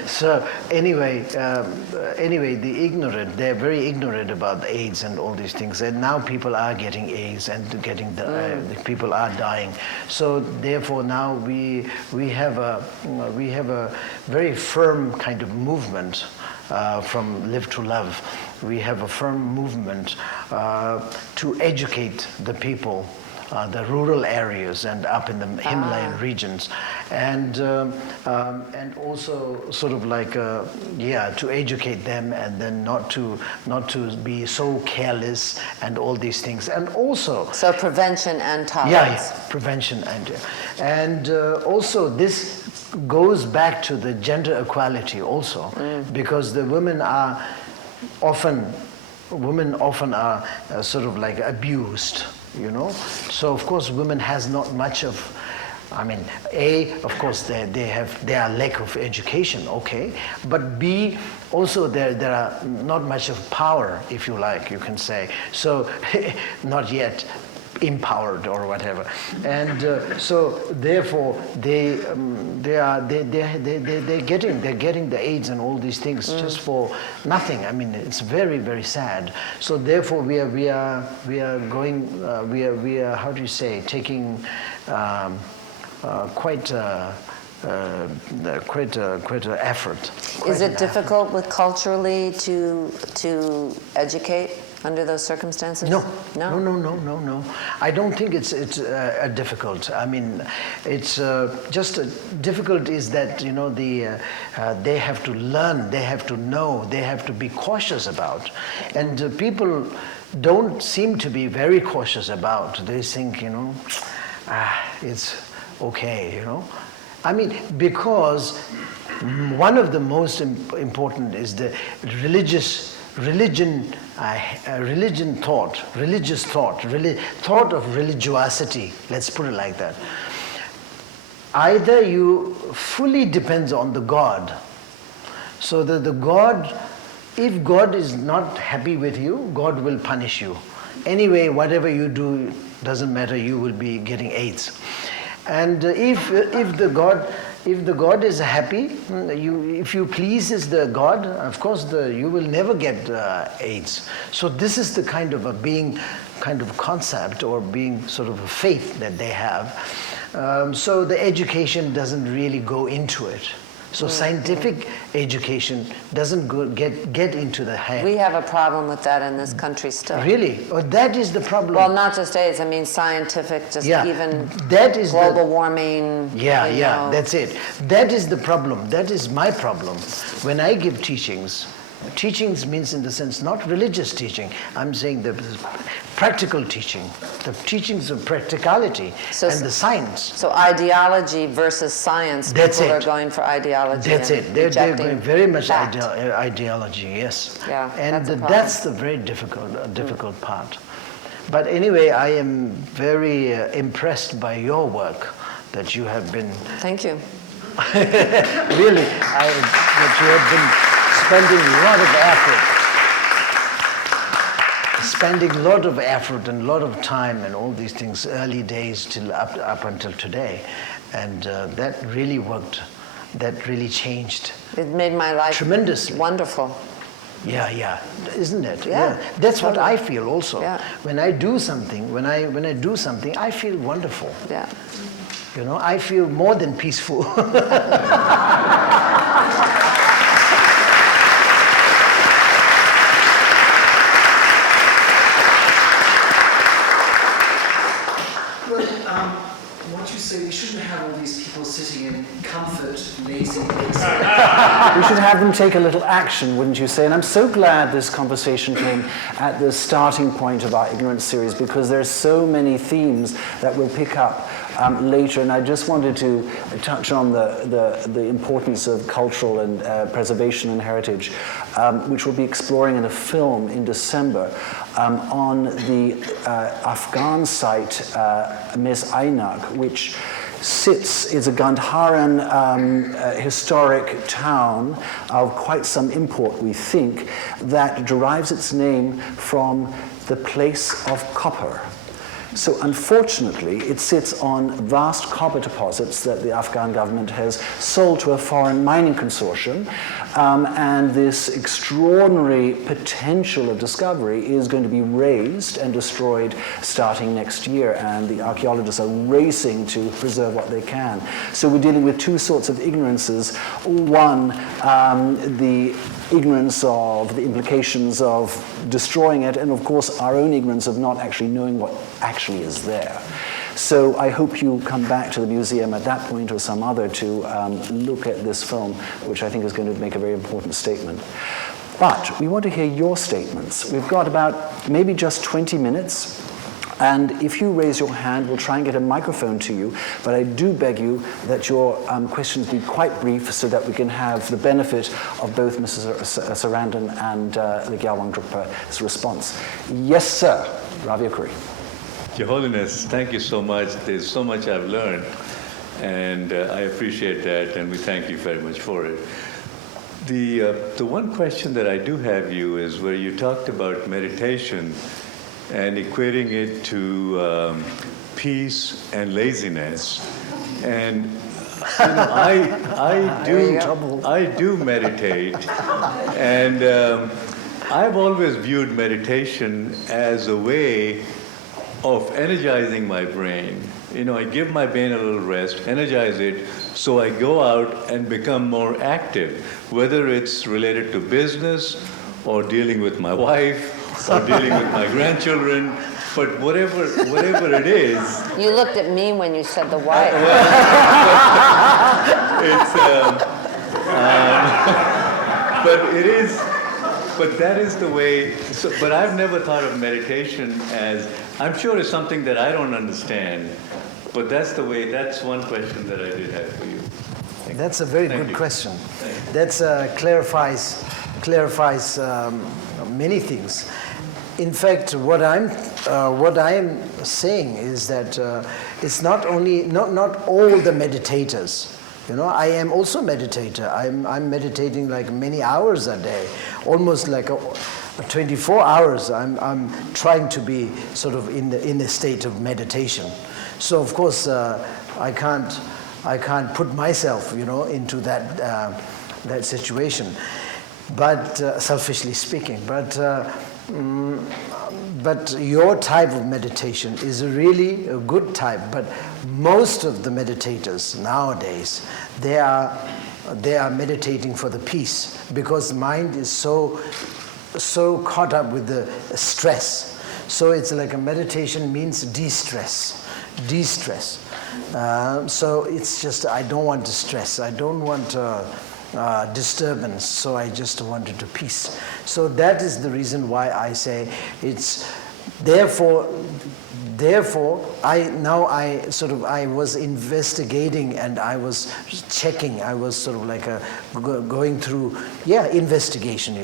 So anyway, the ignorant, they're very ignorant about the AIDS and all these things. And now people are getting AIDS and getting the people are dying. So therefore now we have a very firm kind of movement from Live to Love. We have a firm movement to educate the people, the rural areas and up in the Himalayan regions, and also sort of like to educate them, and then not to be so careless and all these things, and also So prevention and tolerance. prevention and also this goes back to the gender equality also, because the women often are sort of like abused, you know. So of course women has not much of, I mean, of course they are lack of education, okay, but B, also there are not much of power, if you like, you can say. So not yet empowered or whatever, and so therefore they're getting the AIDS and all these things just for nothing. I mean, it's very, very sad. So therefore we are going how do you say, taking quite an effort. Is it difficult with culturally to educate under those circumstances? No. No? I don't think it's difficult. I mean, it's just difficult is that, you know, they have to learn, they have to know, they have to be cautious about, and people don't seem to be very cautious about. They think, you know, it's okay, you know. I mean, because one of the most important is the religious thought of religiosity, let's put it like that. Either you fully depends on the God, so that the God, if God is not happy with you, God will punish you. Anyway, whatever you do doesn't matter, you will be getting AIDS. And if the God is happy, if you pleases the God, of course you will never get AIDS. So this is the kind of concept, or being sort of a faith that they have. So the education doesn't really go into it. So scientific education doesn't get into the head. We have a problem with that in this country still. Really? Oh, that is the problem. Well, not just AIDS, I mean scientific, just even that is global warming. Yeah, that's it. That is the problem. That is my problem. When I give teachings means in the sense not religious teaching. I'm saying the practical teaching, the teachings of practicality and the science. So ideology versus science, people are going for ideology. That's it. They're going very much fact. ideology, yes. Yeah, and that's the very difficult part. But anyway, I am very impressed by your work that you have been. Thank you. Really, that you have been spending a lot of effort and a lot of time and all these things, early days till up until today, and that really worked. That really changed. It made my life tremendously wonderful. Yeah, isn't it? Yeah. That's what I feel also. Yeah. When I do something, when I do something, I feel wonderful. Yeah. You know, I feel more than peaceful. What you say, we shouldn't have all these people sitting in comfort, lazy places. We should have them take a little action, wouldn't you say? And I'm so glad this conversation came at the starting point of our Ignorance series, because there's so many themes that we'll pick up later. And I just wanted to touch on the importance of cultural and preservation and heritage, which we'll be exploring in a film in December on the Afghan site, Mes Aynak, which is a Gandharan historic town of quite some import, we think, that derives its name from the place of copper. So unfortunately, it sits on vast copper deposits that the Afghan government has sold to a foreign mining consortium. And this extraordinary potential of discovery is going to be razed and destroyed starting next year. And the archaeologists are racing to preserve what they can. So we're dealing with two sorts of ignorances. One, the ignorance of the implications of destroying it, and of course our own ignorance of not actually knowing what actually is there. So I hope you come back to the museum at that point or some other to look at this film, which I think is going to make a very important statement. But we want to hear your statements. We've got about maybe just 20 minutes. And if you raise your hand, we'll try and get a microphone to you. But I do beg you that your questions be quite brief so that we can have the benefit of both Mrs. Sarandon and the Gyalwang Drukpa's response. Yes, sir. Ravi Akuri. Your Holiness, thank you so much. There's so much I've learned, and I appreciate that, and we thank you very much for it. The one question that I do have you is where you talked about meditation and equating it to peace and laziness. And you know, I do meditate, and I've always viewed meditation as a way of energizing my brain. You know, I give my brain a little rest, energize it, so I go out and become more active, whether it's related to business or dealing with my wife or dealing with my grandchildren, but whatever it is. You looked at me when you said the wife. But it is, but that is the way, so, but I've never thought of meditation as, I'm sure it's something that I don't understand, but that's the way, that's one question that I did have for you. That's a very good question. That clarifies many things. In fact, what I'm saying is that it's not all the meditators. You know, I am also a meditator. I'm meditating like many hours a day, almost like 24 hours. I'm trying to be sort of in a state of meditation. So of course I can't put myself, you know, into that situation. But selfishly speaking, but your type of meditation is really a good type. But most of the meditators nowadays, they are they are meditating for the peace, because mind is so caught up with the stress. So it's like a meditation means de-stress. So it's just, I don't want to stress, I don't want disturbance, so I just wanted to peace. So that is the reason why I say it's, therefore I was investigating and I was checking, I was sort of like going through, investigation,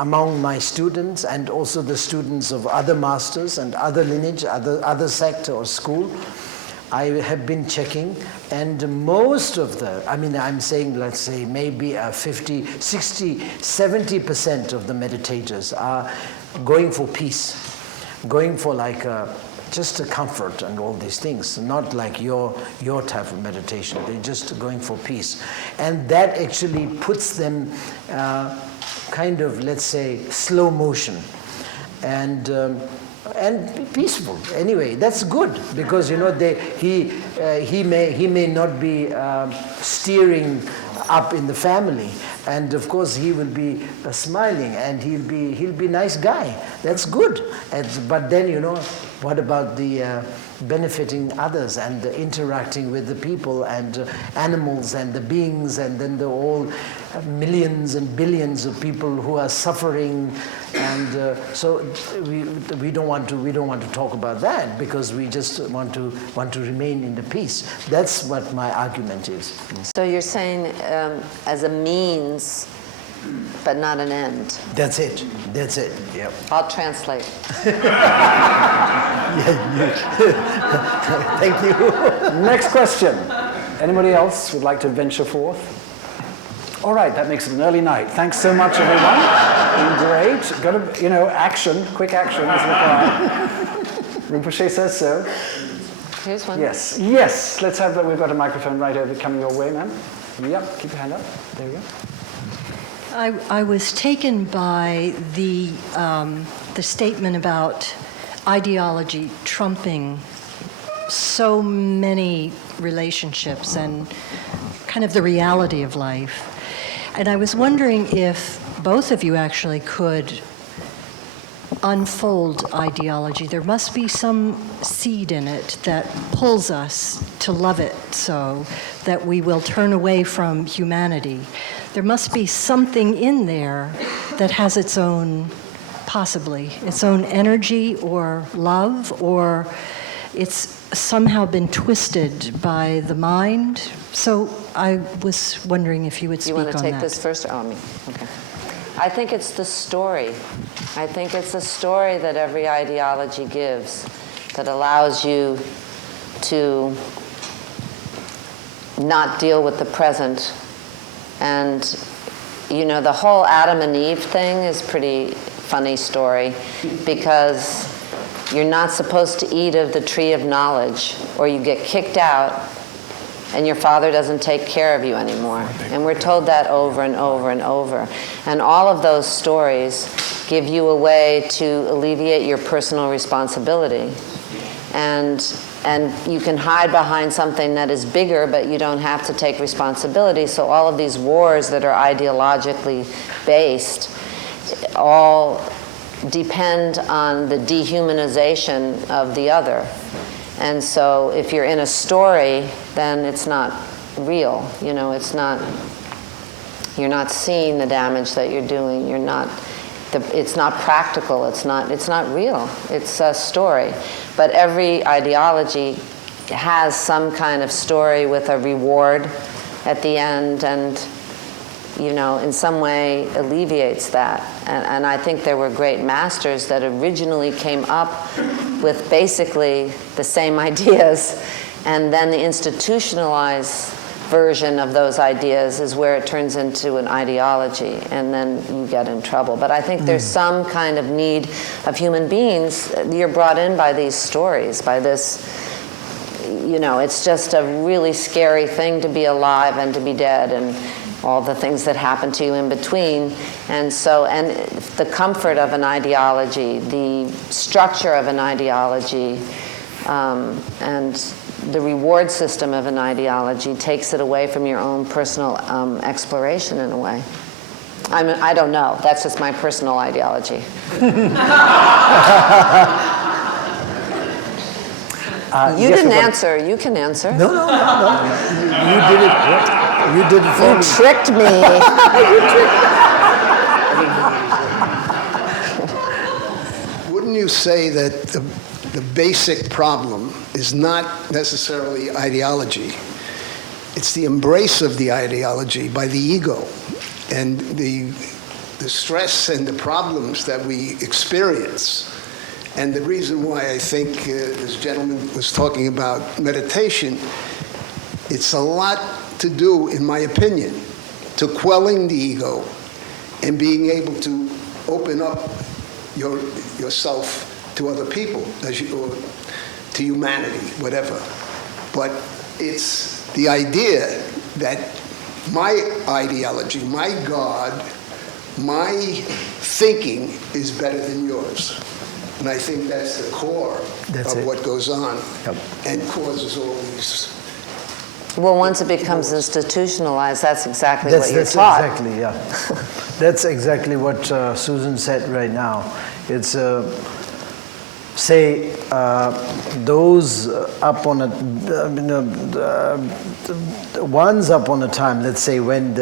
among my students and also the students of other masters and other lineage, other sect or school. I have been checking, and most of I'm saying, let's say maybe 50, 60, 70% of the meditators are going for peace, going for like just a comfort and all these things, not like your type of meditation. They're just going for peace. And that actually puts them kind of, let's say, slow motion and peaceful. Anyway, that's good, because he may not be steering up in the family, and of course he will be smiling, and he'll be a nice guy. That's good. But then what about the benefiting others and interacting with the people and animals and the beings, and then the all millions and billions of people who are suffering, and so we don't want to talk about that, because we just want to remain in the peace. That's what my argument is. So you're saying as a means, but not an end. That's it. Yep. I'll translate. Thank you. Next question. Anybody else would like to venture forth? All right, that makes it an early night. Thanks so much, everyone. Great. Got to, action, quick action is required. Rinpoche says so. Here's one. Yes. Let's have that. We've got a microphone right over coming your way, ma'am. Yep. Keep your hand up. There you go. I was taken by the statement about ideology trumping so many relationships and kind of the reality of life. And I was wondering if both of you actually could unfold ideology. There must be some seed in it that pulls us to love it so that we will turn away from humanity. There must be something in there that has its own, possibly, its own energy or love, or it's somehow been twisted by the mind. So I was wondering if you would speak on that. You want to take this first? Oh, me. Okay. I think it's the story. I think it's the story that every ideology gives that allows you to not deal with the present. And, the whole Adam and Eve thing is pretty funny story, because you're not supposed to eat of the tree of knowledge, or you get kicked out and your father doesn't take care of you anymore. And we're told that over and over and over. And all of those stories give you a way to alleviate your personal responsibility. And you can hide behind something that is bigger, but you don't have to take responsibility. So all of these wars that are ideologically based all depend on the dehumanization of the other. And so if you're in a story, then it's not real. It's not, you're not seeing the damage that you're doing. It's not practical. It's not real. It's a story. But every ideology has some kind of story with a reward at the end, and in some way alleviates that. And I think there were great masters that originally came up with basically the same ideas, and then the institutionalized version of those ideas is where it turns into an ideology, and then you get in trouble. But I think there's some kind of need of human beings. You're brought in by these stories, by this, it's just a really scary thing to be alive and to be dead, and all the things that happen to you in between. And the comfort of an ideology, the structure of an ideology, and the reward system of an ideology takes it away from your own personal exploration in a way. I mean, I don't know. That's just my personal ideology. You didn't answer. You can answer. No. You did it. You did it for You me. tricked me. Wouldn't you say that the basic problem is not necessarily ideology? It's the embrace of the ideology by the ego, and the stress and the problems that we experience. And the reason why I think this gentleman was talking about meditation, it's a lot to do, in my opinion, to quelling the ego and being able to open up yourself to other people, or to humanity, whatever. But it's the idea that my ideology, my God, my thinking is better than yours. And I think that's the core of what goes on and causes all these. Well, once it becomes institutionalized, that's exactly what you're That's taught. exactly, yeah. That's exactly what Susan said right now. It's, say, those up on a, once upon a time, let's say when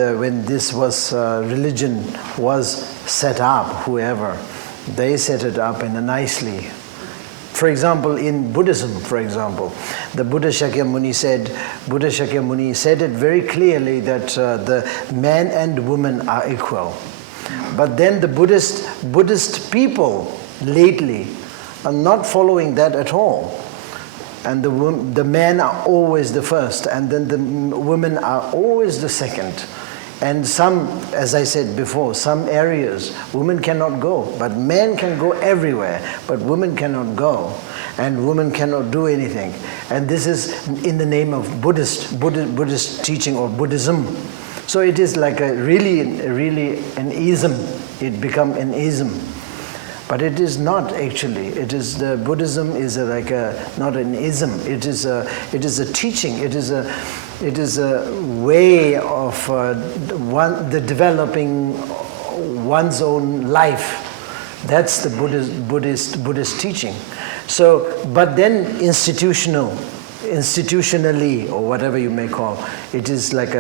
this was, religion was set up, whoever, they set it up in a nicely. For example, in Buddhism, for example, the Buddha Shakyamuni said it very clearly that the man and woman are equal. But then the Buddhist people lately are not following that at all. And the men are always the first, and then the women are always the second. And some, as I said before, some areas women cannot go, but men can go everywhere, but women cannot go, and women cannot do anything. And this is in the name of Buddhist teaching or Buddhism. So it is like a really an ism. It become an ism, but it is not actually. It is the Buddhism is not an ism. It is a teaching. It is a way of the developing one's own life. That's the Buddhist teaching. So, but then institutionally, or whatever you may call, it is like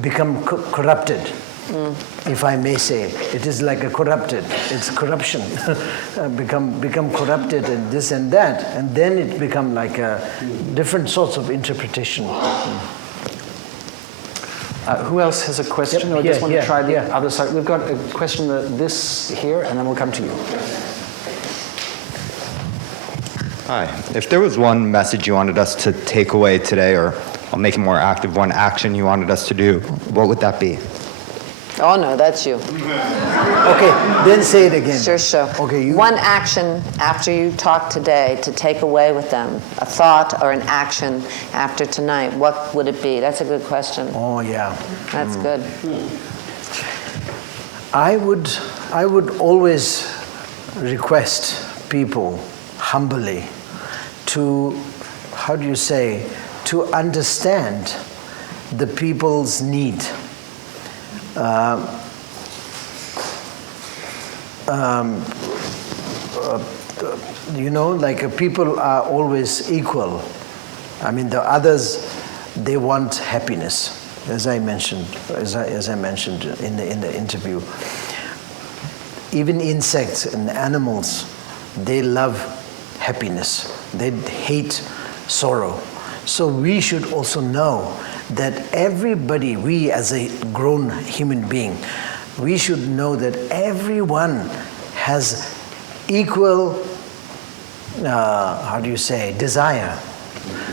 become corrupted. If I may say, it is like a corrupted. It's corruption, become corrupted and this and that, and then it become like a different sorts of interpretation. Who else has a question? Or just want to try the other side? We've got a question this here, and then we'll come to you. Hi. If there was one message you wanted us to take away today, or I'll make it more active, one action you wanted us to do, what would that be? Oh no, that's you. Okay, then say it again. Sure. Okay, one action after you talk today to take away with them, a thought or an action after tonight, what would it be? That's a good question. Oh yeah. That's good. I would always request people humbly to, how do you say, to understand the people's need. People are always equal. I mean, the others, they want happiness, as I mentioned in the interview. Even insects and animals, they love happiness. They hate sorrow. So we should also know that everybody, we as a grown human being, we should know that everyone has equal, desire.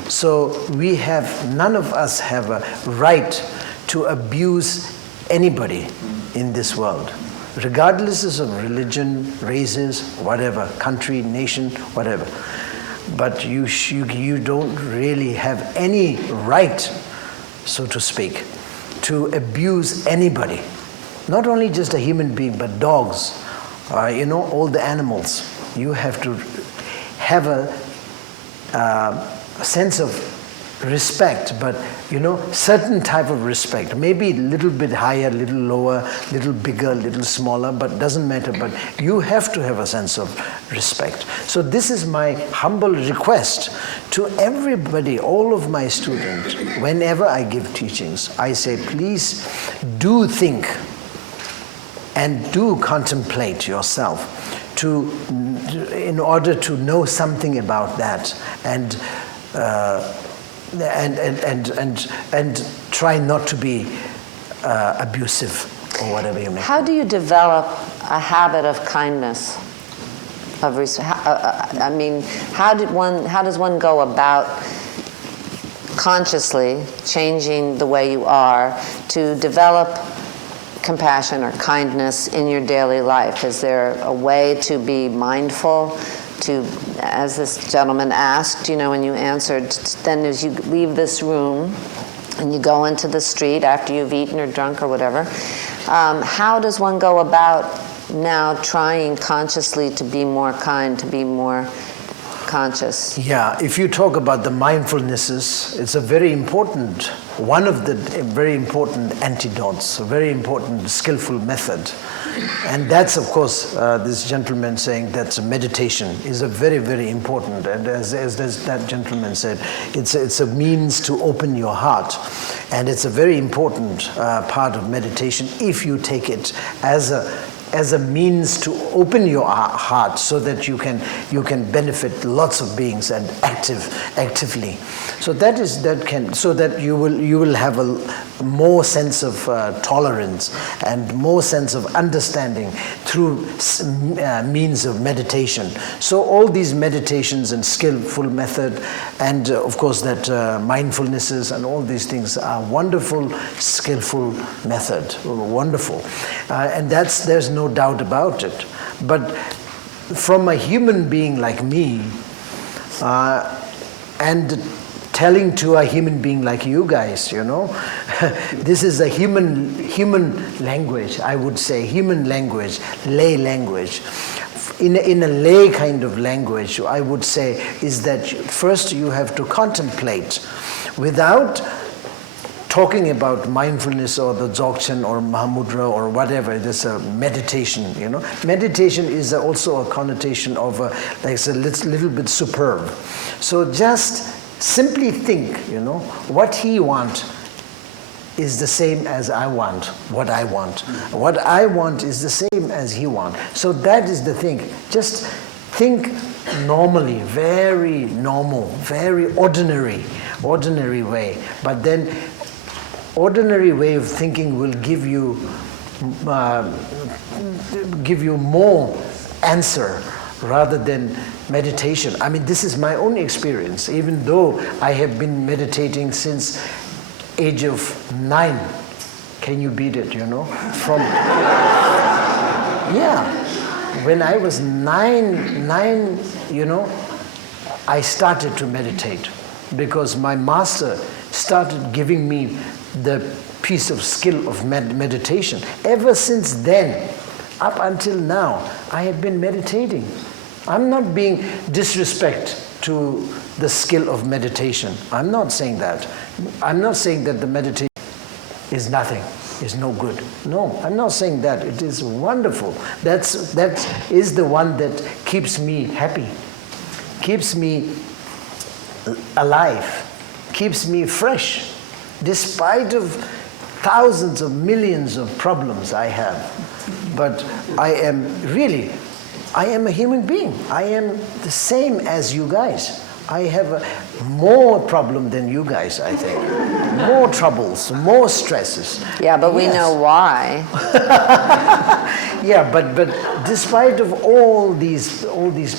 So none of us have a right to abuse anybody in this world, regardless of religion, races, whatever, country, nation, whatever. But you don't really have any right, so to speak, to abuse anybody. Not only just a human being, but dogs, all the animals. You have to have a sense of respect, but certain type of respect, maybe a little bit higher, little lower, little bigger, little smaller, but doesn't matter, but you have to have a sense of respect. So this is my humble request to everybody, all of my students. Whenever I give teachings, I say, please do think and do contemplate yourself in order to know something about that, and try not to be abusive or whatever you may. How do you develop a habit of kindness? How does one go about consciously changing the way you are to develop compassion or kindness in your daily life? Is there a way to be mindful? To, as this gentleman asked, when you answered, then as you leave this room and you go into the street after you've eaten or drunk or whatever, how does one go about now trying consciously to be more kind, to be more conscious? Yeah, if you talk about the mindfulnesses, it's a very important, one of the very important antidotes, a very important skillful method. And that's, of course, this gentleman saying that's a meditation is a very, very important. And as that gentleman said, it's a means to open your heart. And it's a very important part of meditation if you take it as a means to open your heart so that you can benefit lots of beings and actively. So so that you will have a more sense of tolerance and more sense of understanding through means of meditation. So all these meditations and skillful method, and of course that mindfulnesses and all these things are wonderful, skillful method, wonderful, and there's no doubt about it. But from a human being like me, and telling to a human being like you guys, this is a human language, I would say, human language, lay language. In a lay kind of language, I would say, is that first you have to contemplate without talking about mindfulness or the dzogchen or mahamudra or whatever. It is a meditation, Meditation is also a connotation of a little bit superb. So just simply think, what he wants is the same as I want, what I want. What I want is the same as he wants. So that is the thing. Just think normally, very normal, very ordinary way. But then ordinary way of thinking will give you more answer rather than meditation. I mean, this is my own experience, even though I have been meditating since age of 9. Can you beat it, From, yeah, when I was nine, I started to meditate because my master started giving me the piece of skill of meditation. Ever since then, up until now, I have been meditating. I'm not being disrespect to the skill of meditation. I'm not saying that. I'm not saying that the meditation is nothing, is no good. No, I'm not saying that. It is wonderful. That is the one that keeps me happy, keeps me alive, keeps me fresh, despite of thousands of millions of problems I have. But I am a human being. I am the same as you guys. I have a more problem than you guys, I think. More troubles, more stresses. Yeah, but we know why. Yeah, but despite of all these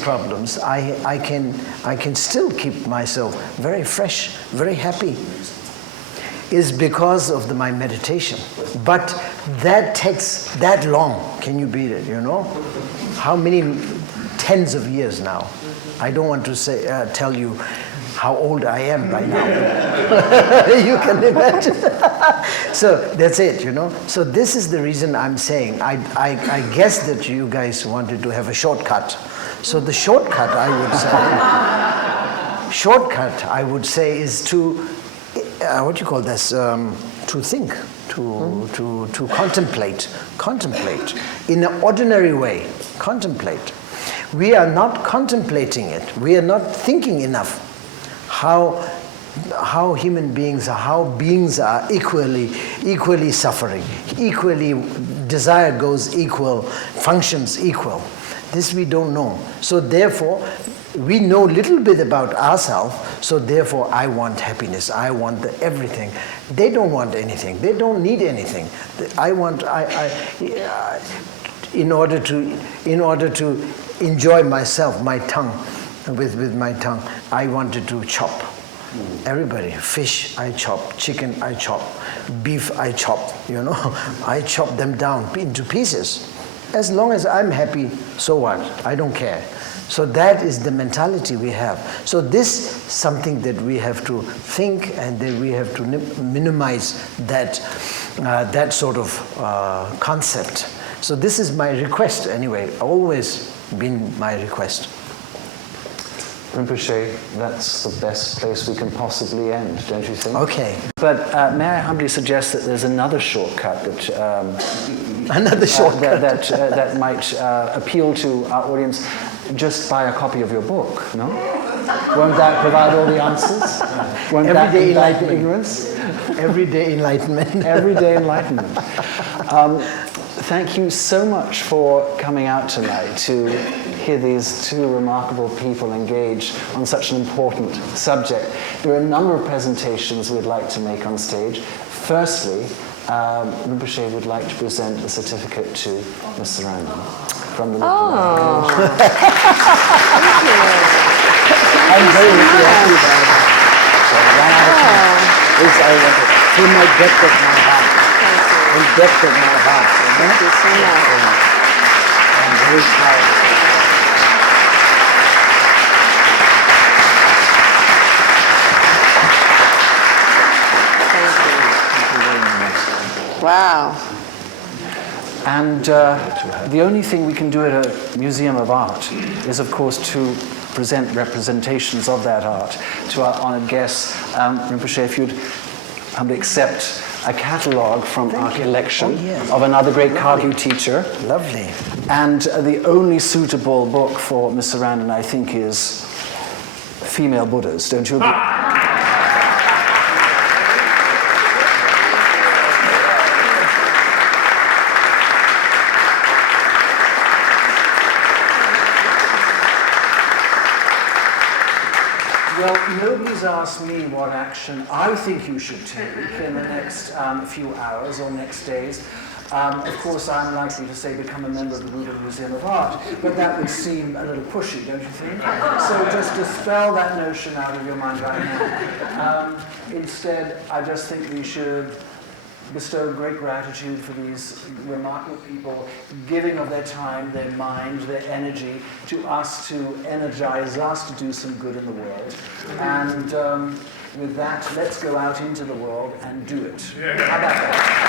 problems, I can still keep myself very fresh, very happy. Is because of my meditation. But that takes that long. Can you beat it, How many tens of years now? I don't want to tell you how old I am by now. You can imagine. So that's it, So this is the reason I'm saying, I guess that you guys wanted to have a shortcut. So the shortcut, I would say, shortcut, I would say, is to, what do you call this, to think, to contemplate in an ordinary way, contemplate. We are not contemplating it. We are not thinking enough how human beings are, how beings are equally suffering, equally desire goes equal, functions equal. This we don't know. So therefore, we know a little bit about ourselves, so therefore I want happiness, I want everything. They don't want anything, they don't need anything. In order to enjoy myself, my tongue, with my tongue, I wanted to chop. Everybody, fish I chop, chicken I chop, beef I chop, I chop them down into pieces. As long as I'm happy, so what? I don't care. So that is the mentality we have. So this is something that we have to think, and that we have to minimize that sort of concept. So this is my request anyway, always been my request. Rinpoche, that's the best place we can possibly end, don't you think? Okay. But may I humbly suggest that there's another shortcut that that might appeal to our audience. Just buy a copy of your book, no? Won't that provide all the answers? Won't Everyday that combat ignorance? Everyday enlightenment. Everyday enlightenment. Thank you so much for coming out tonight to hear these two remarkable people engage on such an important subject. There are a number of presentations we'd like to make on stage. Firstly, Rinpoche would like to present a certificate to Ms. Sarandon from the local organization. Thank you. I'm very happy about it. So I ran out of time. From my depth of my heart. From the depth of my heart. Thank you so much. I'm very proud. Wow. And the only thing we can do at a museum of art is, of course, to present representations of that art to our honored guests. Rinpoche, if you'd humbly accept a catalogue from our collection of another great Kagyu teacher. Lovely. And the only suitable book for Ms. Sarandon, I think, is Female Buddhas. Don't you agree? Well, nobody's asked me what action I think you should take in the next few hours or next days. Of course, I'm likely to say become a member of the Buddha Museum of Art, but that would seem a little pushy, don't you think? So just dispel that notion out of your mind right now. Instead, I just think we should bestow great gratitude for these remarkable people giving of their time, their mind, their energy to us, to energize us to do some good in the world. And with that, let's go out into the world and do it. How about that?